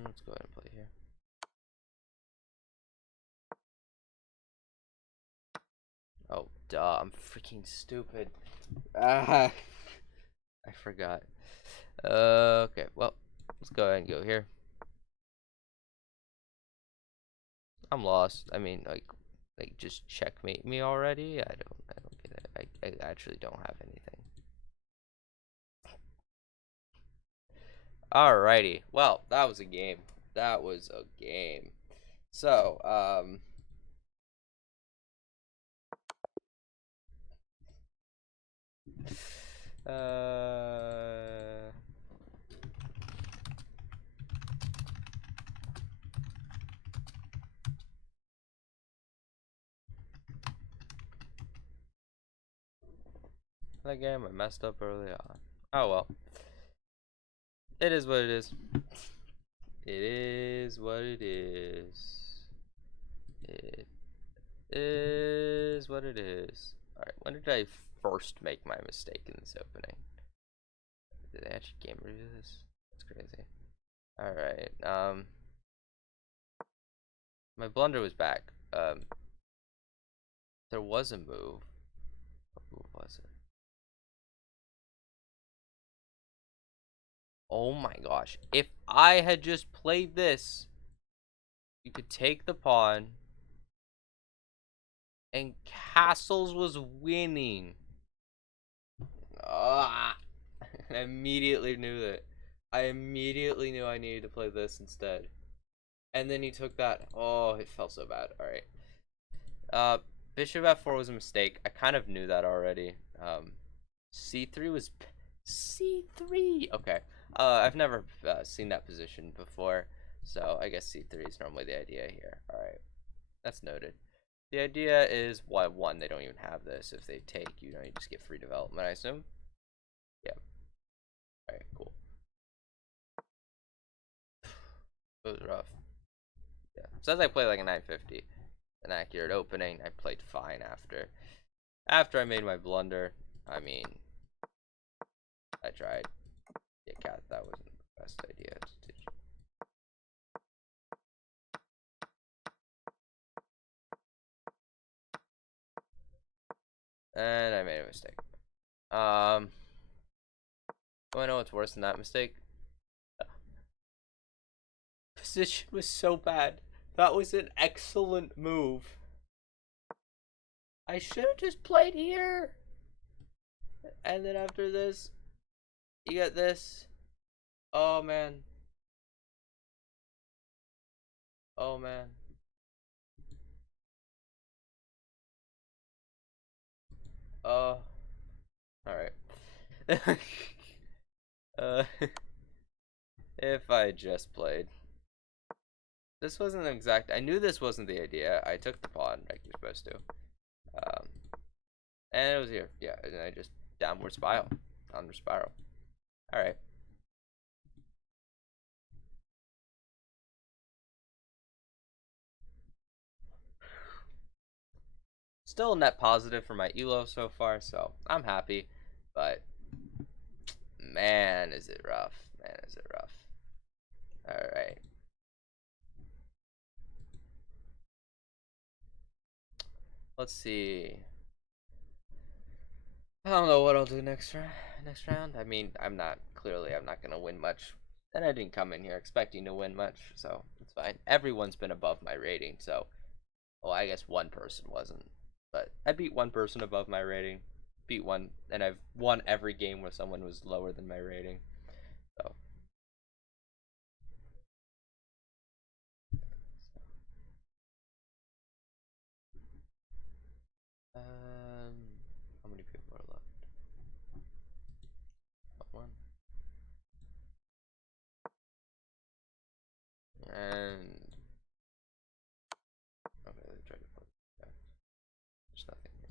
Let's go ahead and play here. Oh, duh, I'm freaking stupid. Ah, I forgot. Okay, well, let's go ahead and go here. I'm lost. I mean, like just checkmate me already? I don't get it. I actually don't have anything. Alrighty. Well, that was a game. That was a game. So, that game I messed up early on. Oh well. It is what it is. It is what it is. It is what it is. Alright, when did I first make my mistake in this opening? Did they actually game review this? That's crazy. Alright, my blunder was back. There was a move. What move was it? Oh my gosh. If I had just played this, you could take the pawn, and Castles was winning. Ah, I immediately knew that. I immediately knew I needed to play this instead. And then he took that. Oh, it felt so bad. Alright. Bishop f4 was a mistake. I kind of knew that already. C3 was... C3! Okay. I've never seen that position before. So I guess C3 is normally the idea here. Alright. That's noted. The idea is, one, they don't even have this. If they take, you just get free development, I assume? Yeah. Alright, cool. It was rough. Says I play like a 950. An accurate opening. I played fine after. After I made my blunder. I mean, I tried. Yeah, cat, that wasn't the best idea to do. And I made a mistake. Do I know what's worse than that mistake? Position was so bad. That was an excellent move. I should have just played here. And then after this, you get this. Oh man. Oh man. Oh. Alright. uh, if I just played. This wasn't exact. I knew this wasn't the idea. I took the pawn like you're supposed to. Um, and it was here. Yeah, and I just downward spiral. Downward spiral. Alright. Still a net positive for my elo so far, so I'm happy. But man, is it rough. Man, is it rough. Alright. Let's see. I don't know what I'll do next round. I mean, I'm not gonna win much. And I didn't come in here expecting to win much, so it's fine. Everyone's been above my rating, so well, I guess one person wasn't. But I beat one person above my rating. Beat one, and I've won every game where someone was lower than my rating. So how many people are left? One. And okay, they tried to put back. There's nothing here.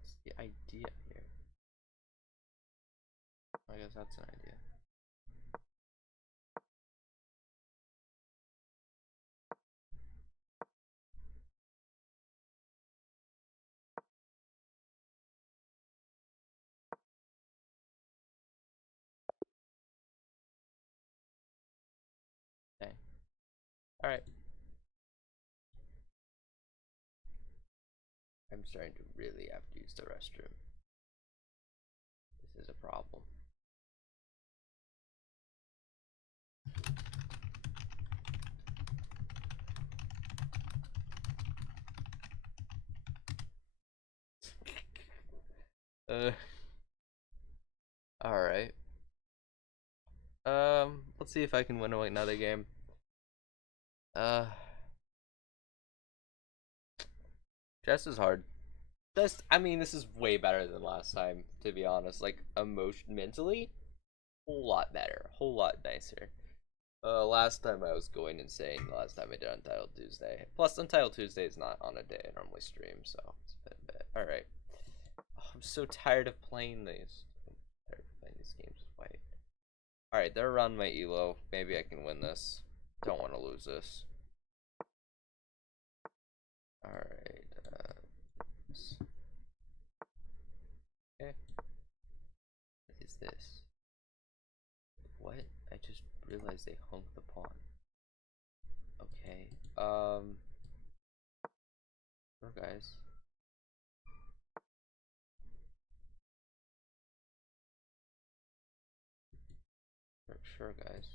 What's the idea here? I guess that's an idea. Okay. Alright. I'm starting to really have to use the restroom. This is a problem. Alright. Let's see if I can win another game. Chess is hard. I mean, this is way better than last time, to be honest. Like, mentally, whole lot better, whole lot nicer. Last time I was going insane. Last time I did Untitled Tuesday. Plus, Untitled Tuesday is not on a day I normally stream, so it's a bit. All right. Oh, I'm so tired of playing these. I'm tired of playing these games with white. All right, they're around my elo. Maybe I can win this. Don't want to lose this. All right. Okay. What is this? What? I just realized they hung the pawn. Okay. Sure, guys. Sure, guys.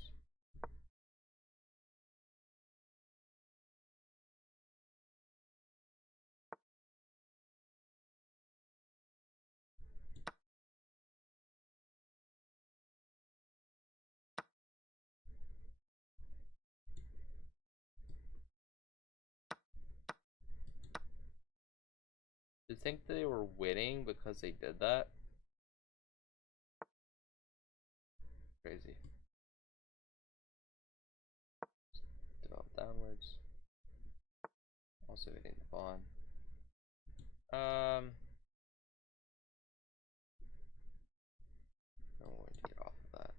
think they were winning because they did that? Crazy. Develop downwards. Also hitting the pawn. I'm going to get off of that.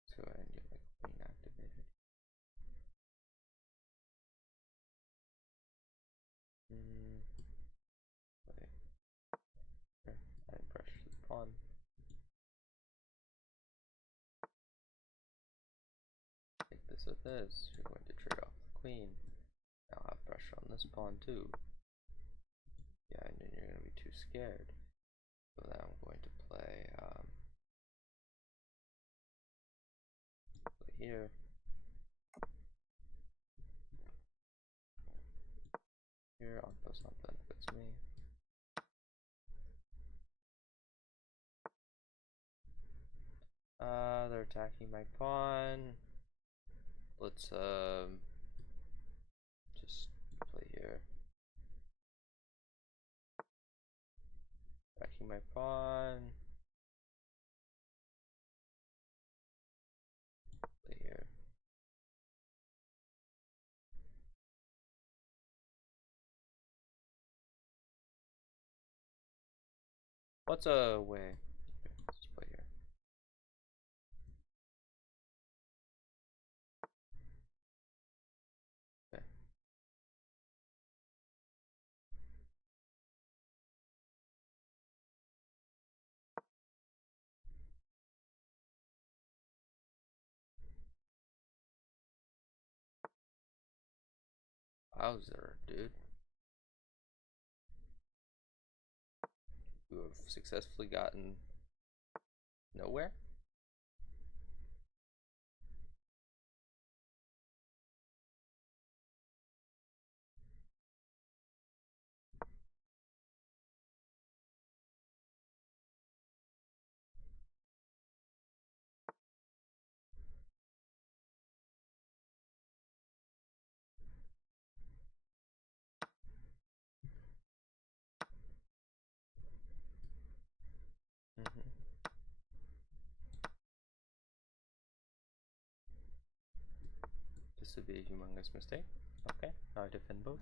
Let's go ahead and get my queen activated. Wait. Here, adding pressure to the pawn. Take this with this. You're going to trade off the queen. Now have pressure on this pawn too. Yeah, and then you're going to be too scared. So then I'm going to play here. Here, I'll put something if it's me. They're attacking my pawn. Let's just play here. Attacking my pawn. Play here. What's a way? Okay, let's play here. Okay. Wowzer, dude. You have successfully gotten nowhere? This would be a humongous mistake. Okay, now I defend both.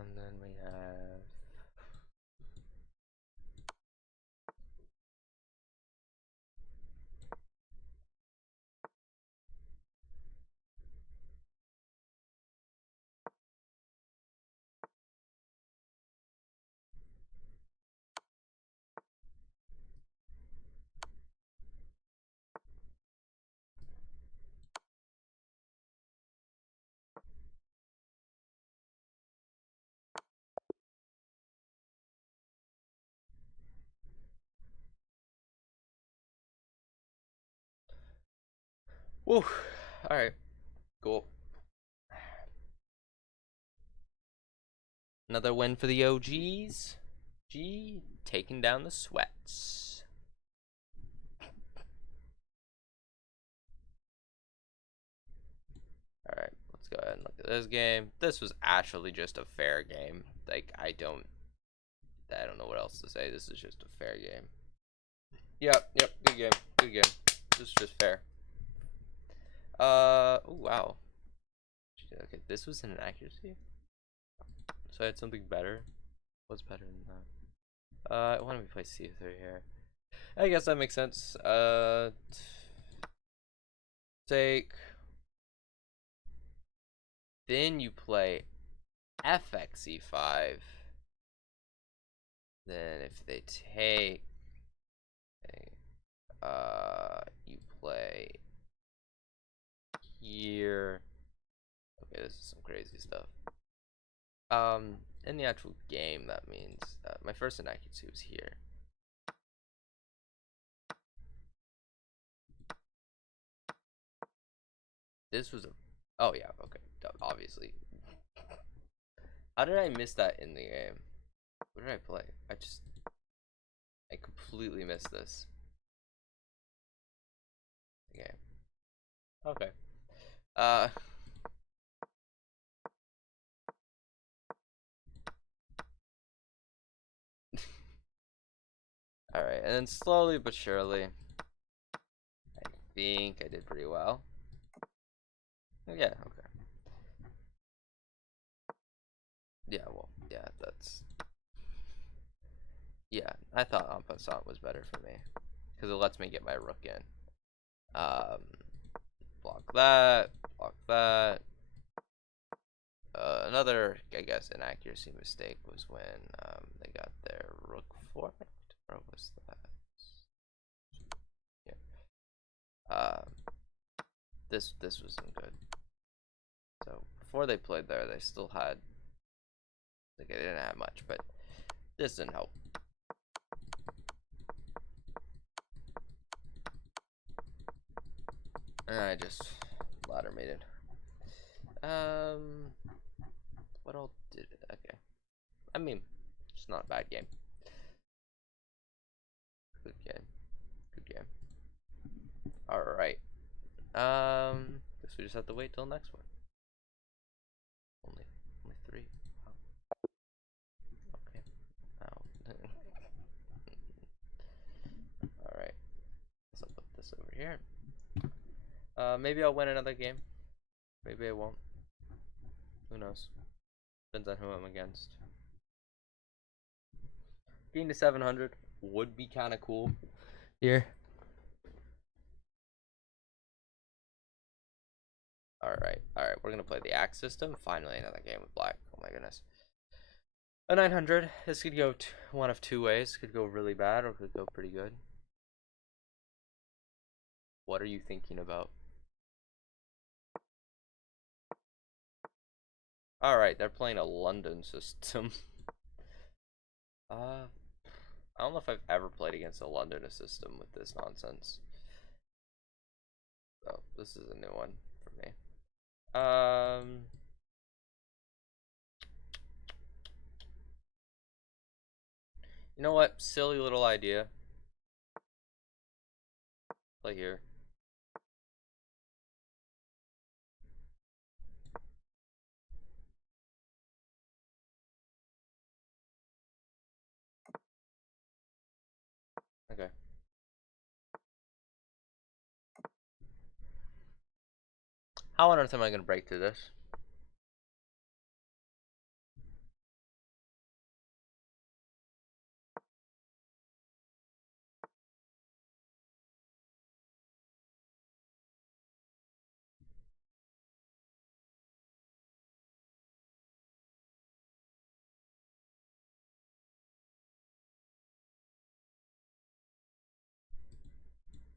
And then we have woo. Alright, cool. Another win for the OGs. G taking down the sweats. Let's go ahead and look at this game. This was actually just a fair game. Like, I don't know what else to say. This is just a fair game. Yep, good game. Good game. This is just fair. Oh, wow. Okay, this was an inaccuracy? So I had something better? What's better than that? Why don't we play C3 here? I guess that makes sense. Take. Then you play FX E5. Then if they take, you play here. Okay, this is some crazy stuff. In the actual game, that means my first inaccuracy was here. This was a. Oh yeah, okay, obviously. How did I miss that in the game? What did I play? I completely missed this. Okay. Okay. Uh. All right, and then slowly but surely, I think I did pretty well. Yeah. Okay. Yeah. Well. Yeah. That's. Yeah. I thought en passant was better for me because it lets me get my rook in. Block that. Block that. Another, I guess, inaccuracy mistake was when they got their rook forked. Or was that? Yeah. This wasn't good. So before they played there, they still had. Like, they didn't have much, but this didn't help. And I just ladder mated. What all did it? Okay. I mean, it's not a bad game. Good game. Good game. Alright. Guess we just have to wait till next one. Only 3. Oh. Okay. Oh. Alright. So I'll put this over here. Maybe I'll win another game. Maybe I won't. Who knows? Depends on who I'm against. Getting to 700 would be kind of cool here. Alright, we're gonna play the axe system. Finally, another game with black. Oh my goodness. A 900. This could go one of two ways. Could go really bad or could go pretty good. What are you thinking about? Alright, they're playing a London system. I don't know if I've ever played against a London system with this nonsense. So, this is a new one for me. You know what? Silly little idea. Play here. Okay. How on earth am I gonna break through this?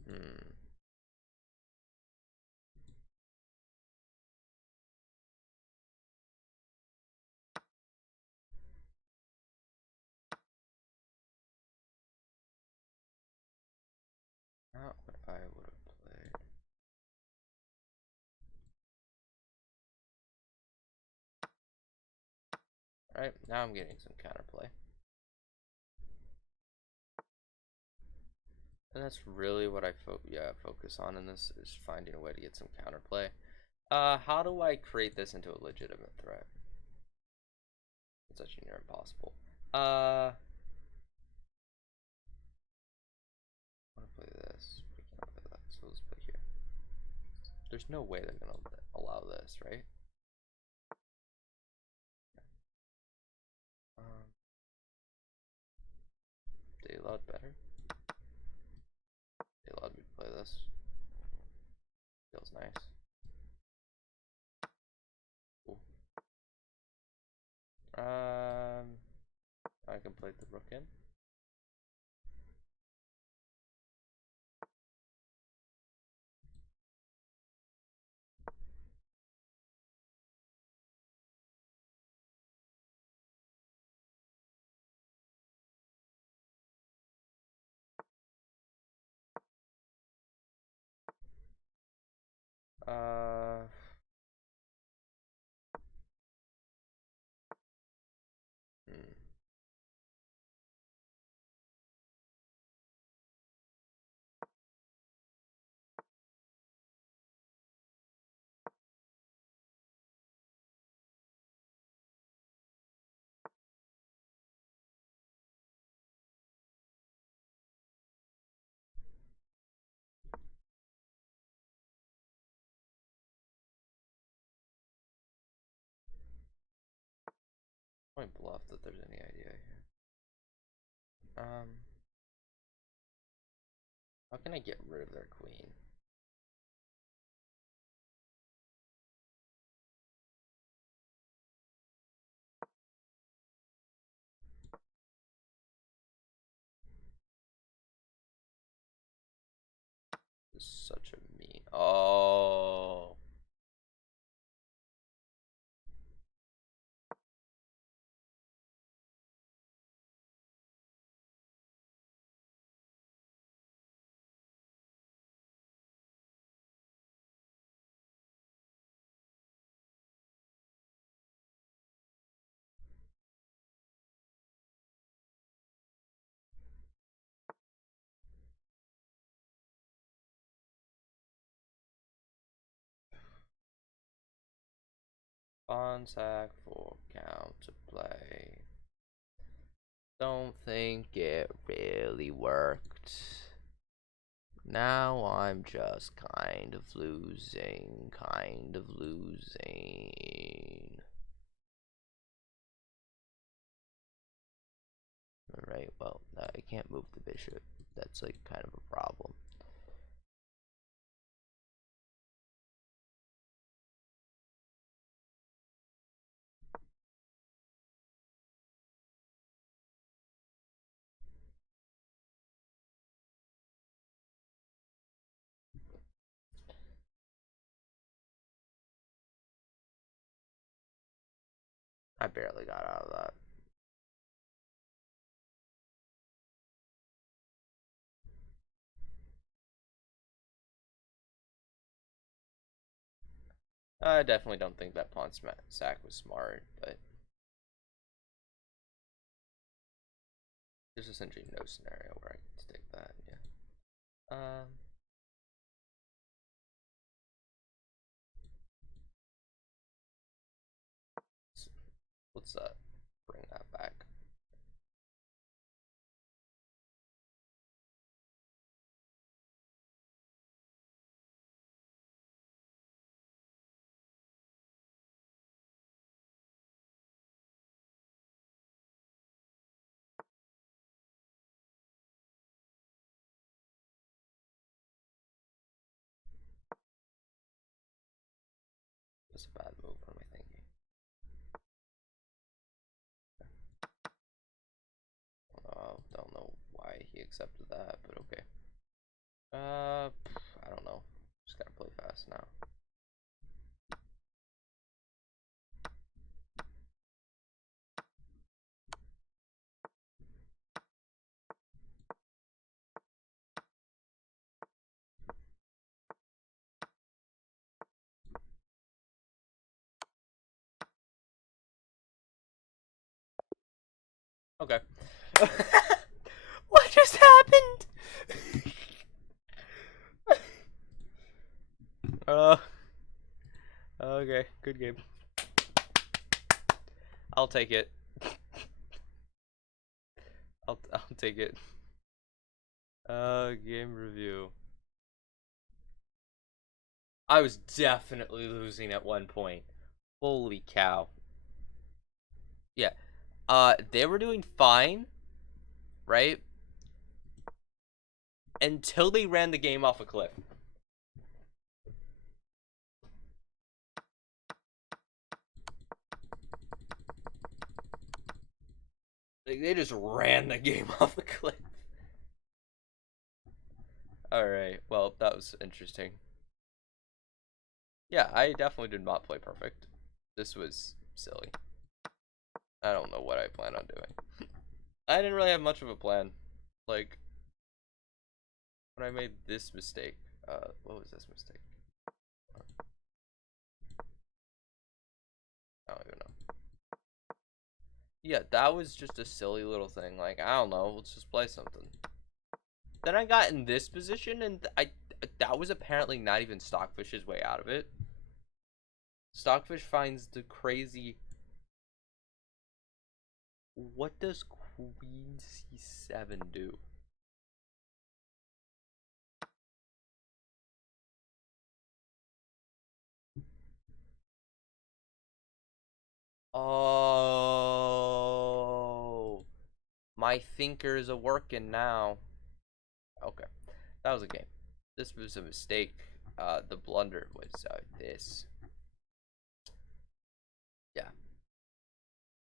Hmm. Not what I would have played. Alright, now I'm getting some counterplay. And that's really what I focus on in this, is finding a way to get some counterplay. How do I create this into a legitimate threat? It's actually near impossible. I want to play this. We can't play that, so let's play here. There's no way they're gonna allow this, right? They allowed better. They allowed me to play this. Feels nice. Cool. I can play the rook in. Uh, hmm. Point bluff that there's any idea here. How can I get rid of their queen? This is such a mean. Oh. Pawn sack for counterplay. Don't think it really worked. Now I'm just kind of losing. Alright, well, I can't move the bishop. That's like kind of a problem. I barely got out of that. I definitely don't think that pawn sack was smart, but there's essentially no scenario where I can take that, yeah. Let's bring that back. That's a bad move. What am I thinking? Don't know why he accepted that, but okay. I don't know. Just gotta play fast now. Okay. What just happened? uh, Good game. I'll take it. I'll take it. Game review. I was definitely losing at one point. Holy cow. Yeah. They were doing fine, right? Until they ran the game off a cliff. Like, they just ran the game off a cliff. Alright, well, that was interesting. Yeah, I definitely did not play perfect. This was silly. I don't know what I plan on doing. I didn't really have much of a plan. Like, when I made this mistake, what was this mistake? I don't even know. Yeah, that was just a silly little thing. Like, I don't know, let's just play something. Then I got in this position, and that was apparently not even Stockfish's way out of it. Stockfish finds the crazy. What does Queen C7 do? Oh, my thinkers are working now. Okay, that was a game. This was a mistake. The blunder was this. Yeah,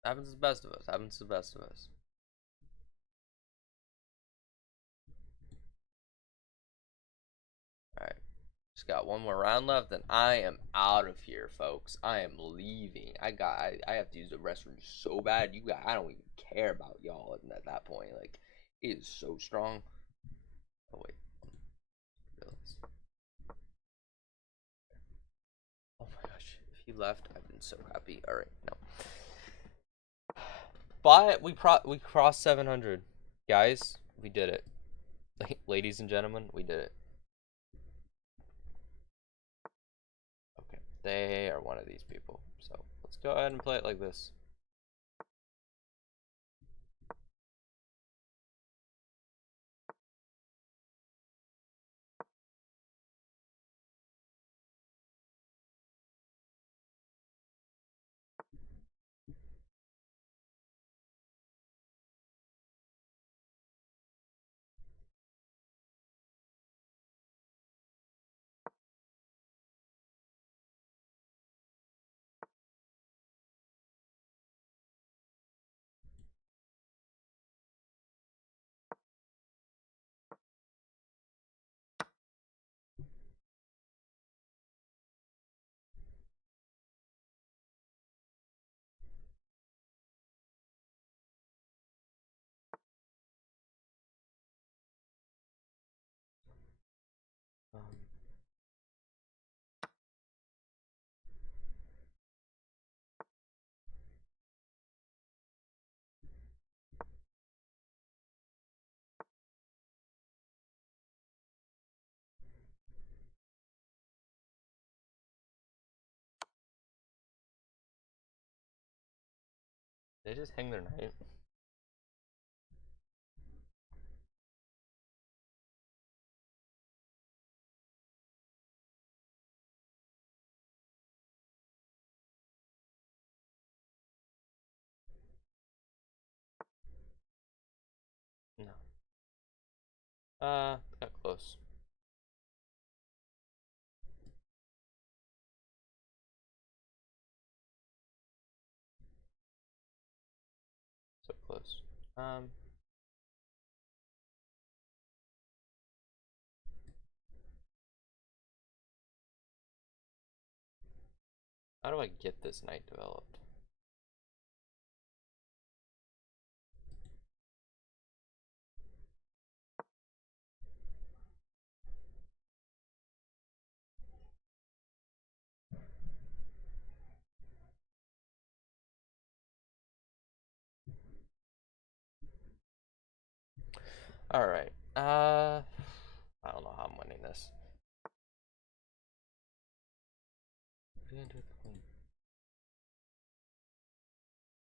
happens to the best of us. Happens to the best of us. All right, just got one more round left, and I am out of here, folks. I am leaving. I have to use the restroom so bad. I don't even care about y'all at that point. Like, it is so strong. Oh wait. Oh my gosh, if he left, I've been so happy. All right, no. But we crossed 700, guys. We did it, ladies and gentlemen. We did it. Okay, they are one of these people. So let's go ahead and play it like this. Um, they just hang their knight. No. Got close. So close. How do I get this knight developed? All right. I don't know how I'm winning this. What are you gonna do with the queen?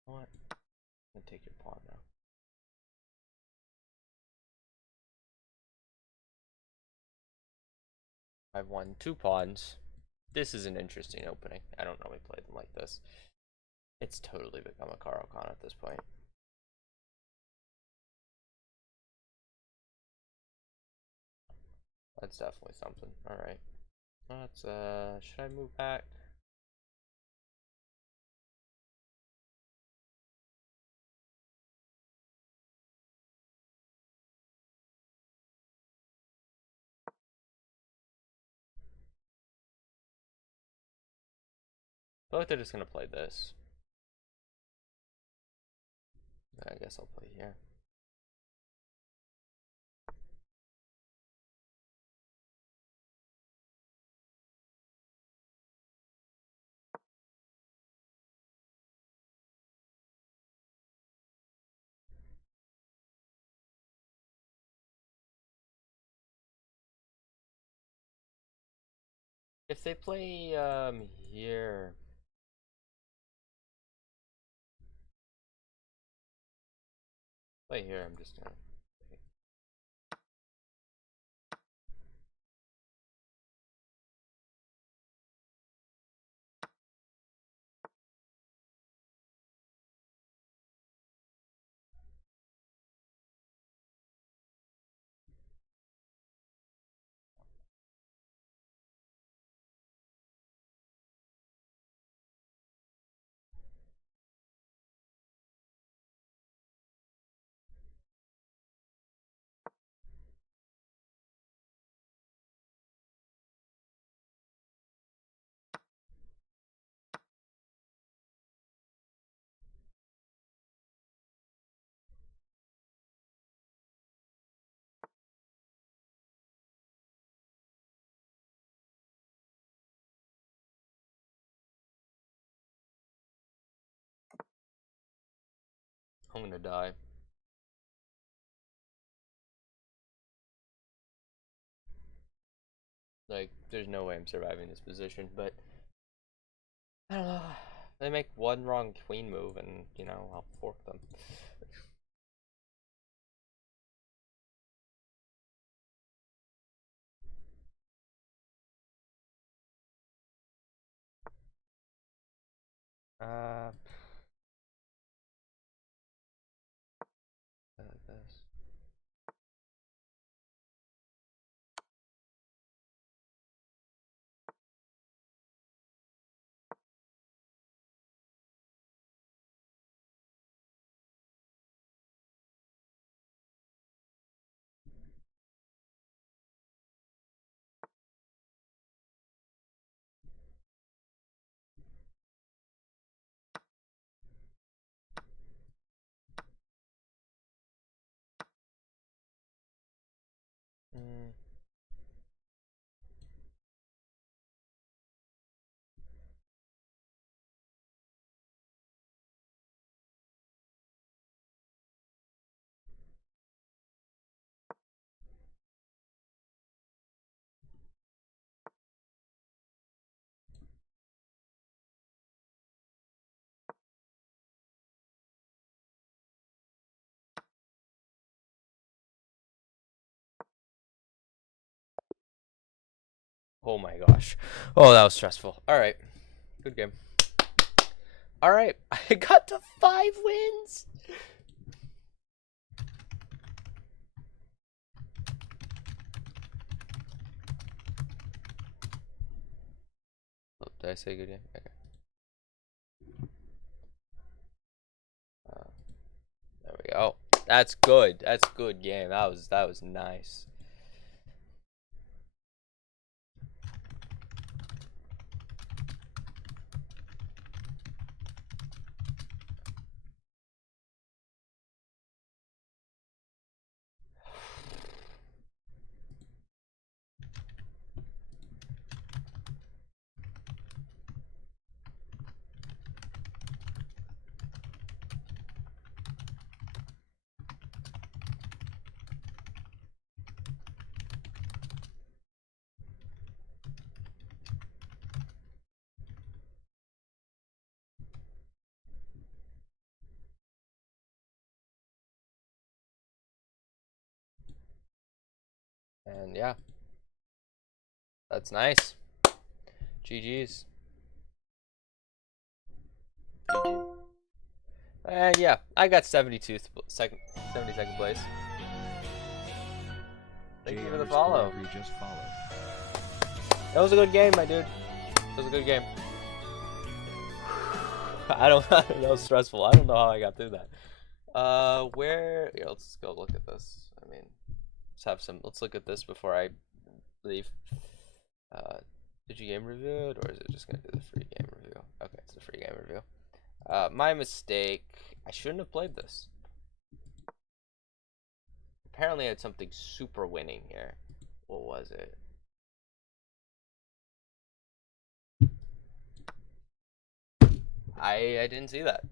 What? I'm gonna take your pawn now. I've won 2 pawns. This is an interesting opening. I don't normally play them like this. It's totally become a Karo Khan at this point. That's definitely something. Alright. Let's, should I move back? I feel like they're just gonna play this. I guess I'll play here. If they play, here. Play here, I'm just gonna. I'm gonna die. Like, there's no way I'm surviving this position, but I don't know. They make one wrong queen move, and you know I'll fork them. Uh, like this. Mm. Oh my gosh. Oh, that was stressful. All right, good game. All right, I got to 5 wins. Oh, did I say good game? Okay. Uh, there we go. That's good. That's good game. That was nice. And yeah, that's nice. GG's. GG. And yeah, I got 72nd place. Thank you for the follow. Just followed. That was a good game, my dude. That was a good game. I don't know. That was stressful. I don't know how I got through that. Where? Here, let's go look at this. I mean, let's look at this before I leave. Did you game review it, or is it just gonna do the free game review? Okay, it's the free game review. My mistake. I shouldn't have played this. Apparently, I had something super winning here. What was it? I didn't see that.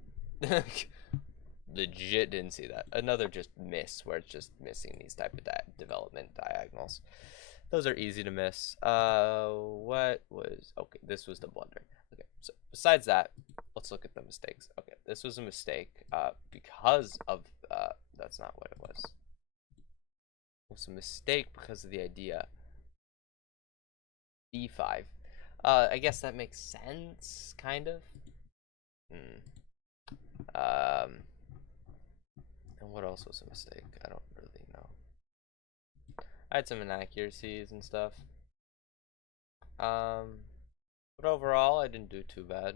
Legit didn't see that. Another just miss where it's just missing these type of development diagonals. Those are easy to miss. What was okay? This was the blunder. Okay, so besides that, let's look at the mistakes. Okay, this was a mistake. Because of that's not what it was. It was a mistake because of the idea. B5. I guess that makes sense, kind of. And what else was a mistake? I don't really know. I had some inaccuracies and stuff. But overall, I didn't do too bad.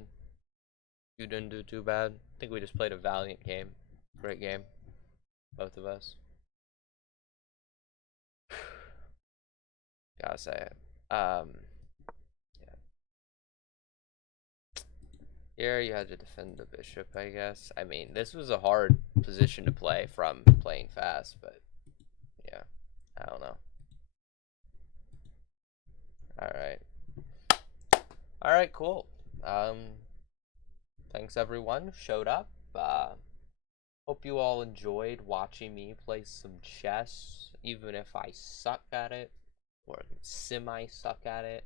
You didn't do too bad. I think we just played a valiant game. Great game. Both of us. Gotta say it. Yeah. Here you had to defend the bishop, I guess. I mean, this was a hard position to play from playing fast, but yeah, I don't know. Alright, cool. Thanks everyone who showed up. Hope you all enjoyed watching me play some chess, even if I suck at it, or semi-suck at it.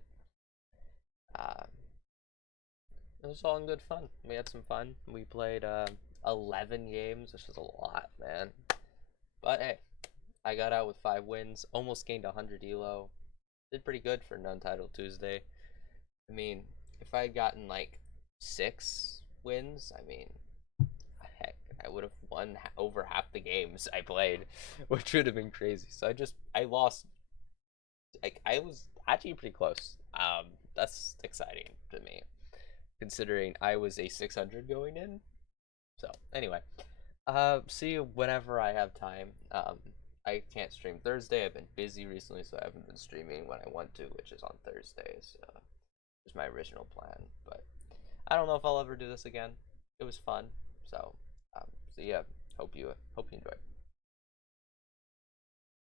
It was all in good fun. We had some fun. We played 11 games, which is a lot, man. But hey, I got out with 5 wins, almost gained 100 elo. Did pretty good for an Untitled Tuesday. I mean, if I had gotten like 6 wins, I mean, heck, I would have won over half the games I played, which would have been crazy. So I lost. Like, I was actually pretty close. That's exciting to me, considering I was a 600 going in. So anyway, see you whenever I have time. I can't stream Thursday. I've been busy recently, so I haven't been streaming when I want to, which is on Thursdays. Was my original plan, but I don't know if I'll ever do this again. It was fun, so yeah. Hope you enjoy.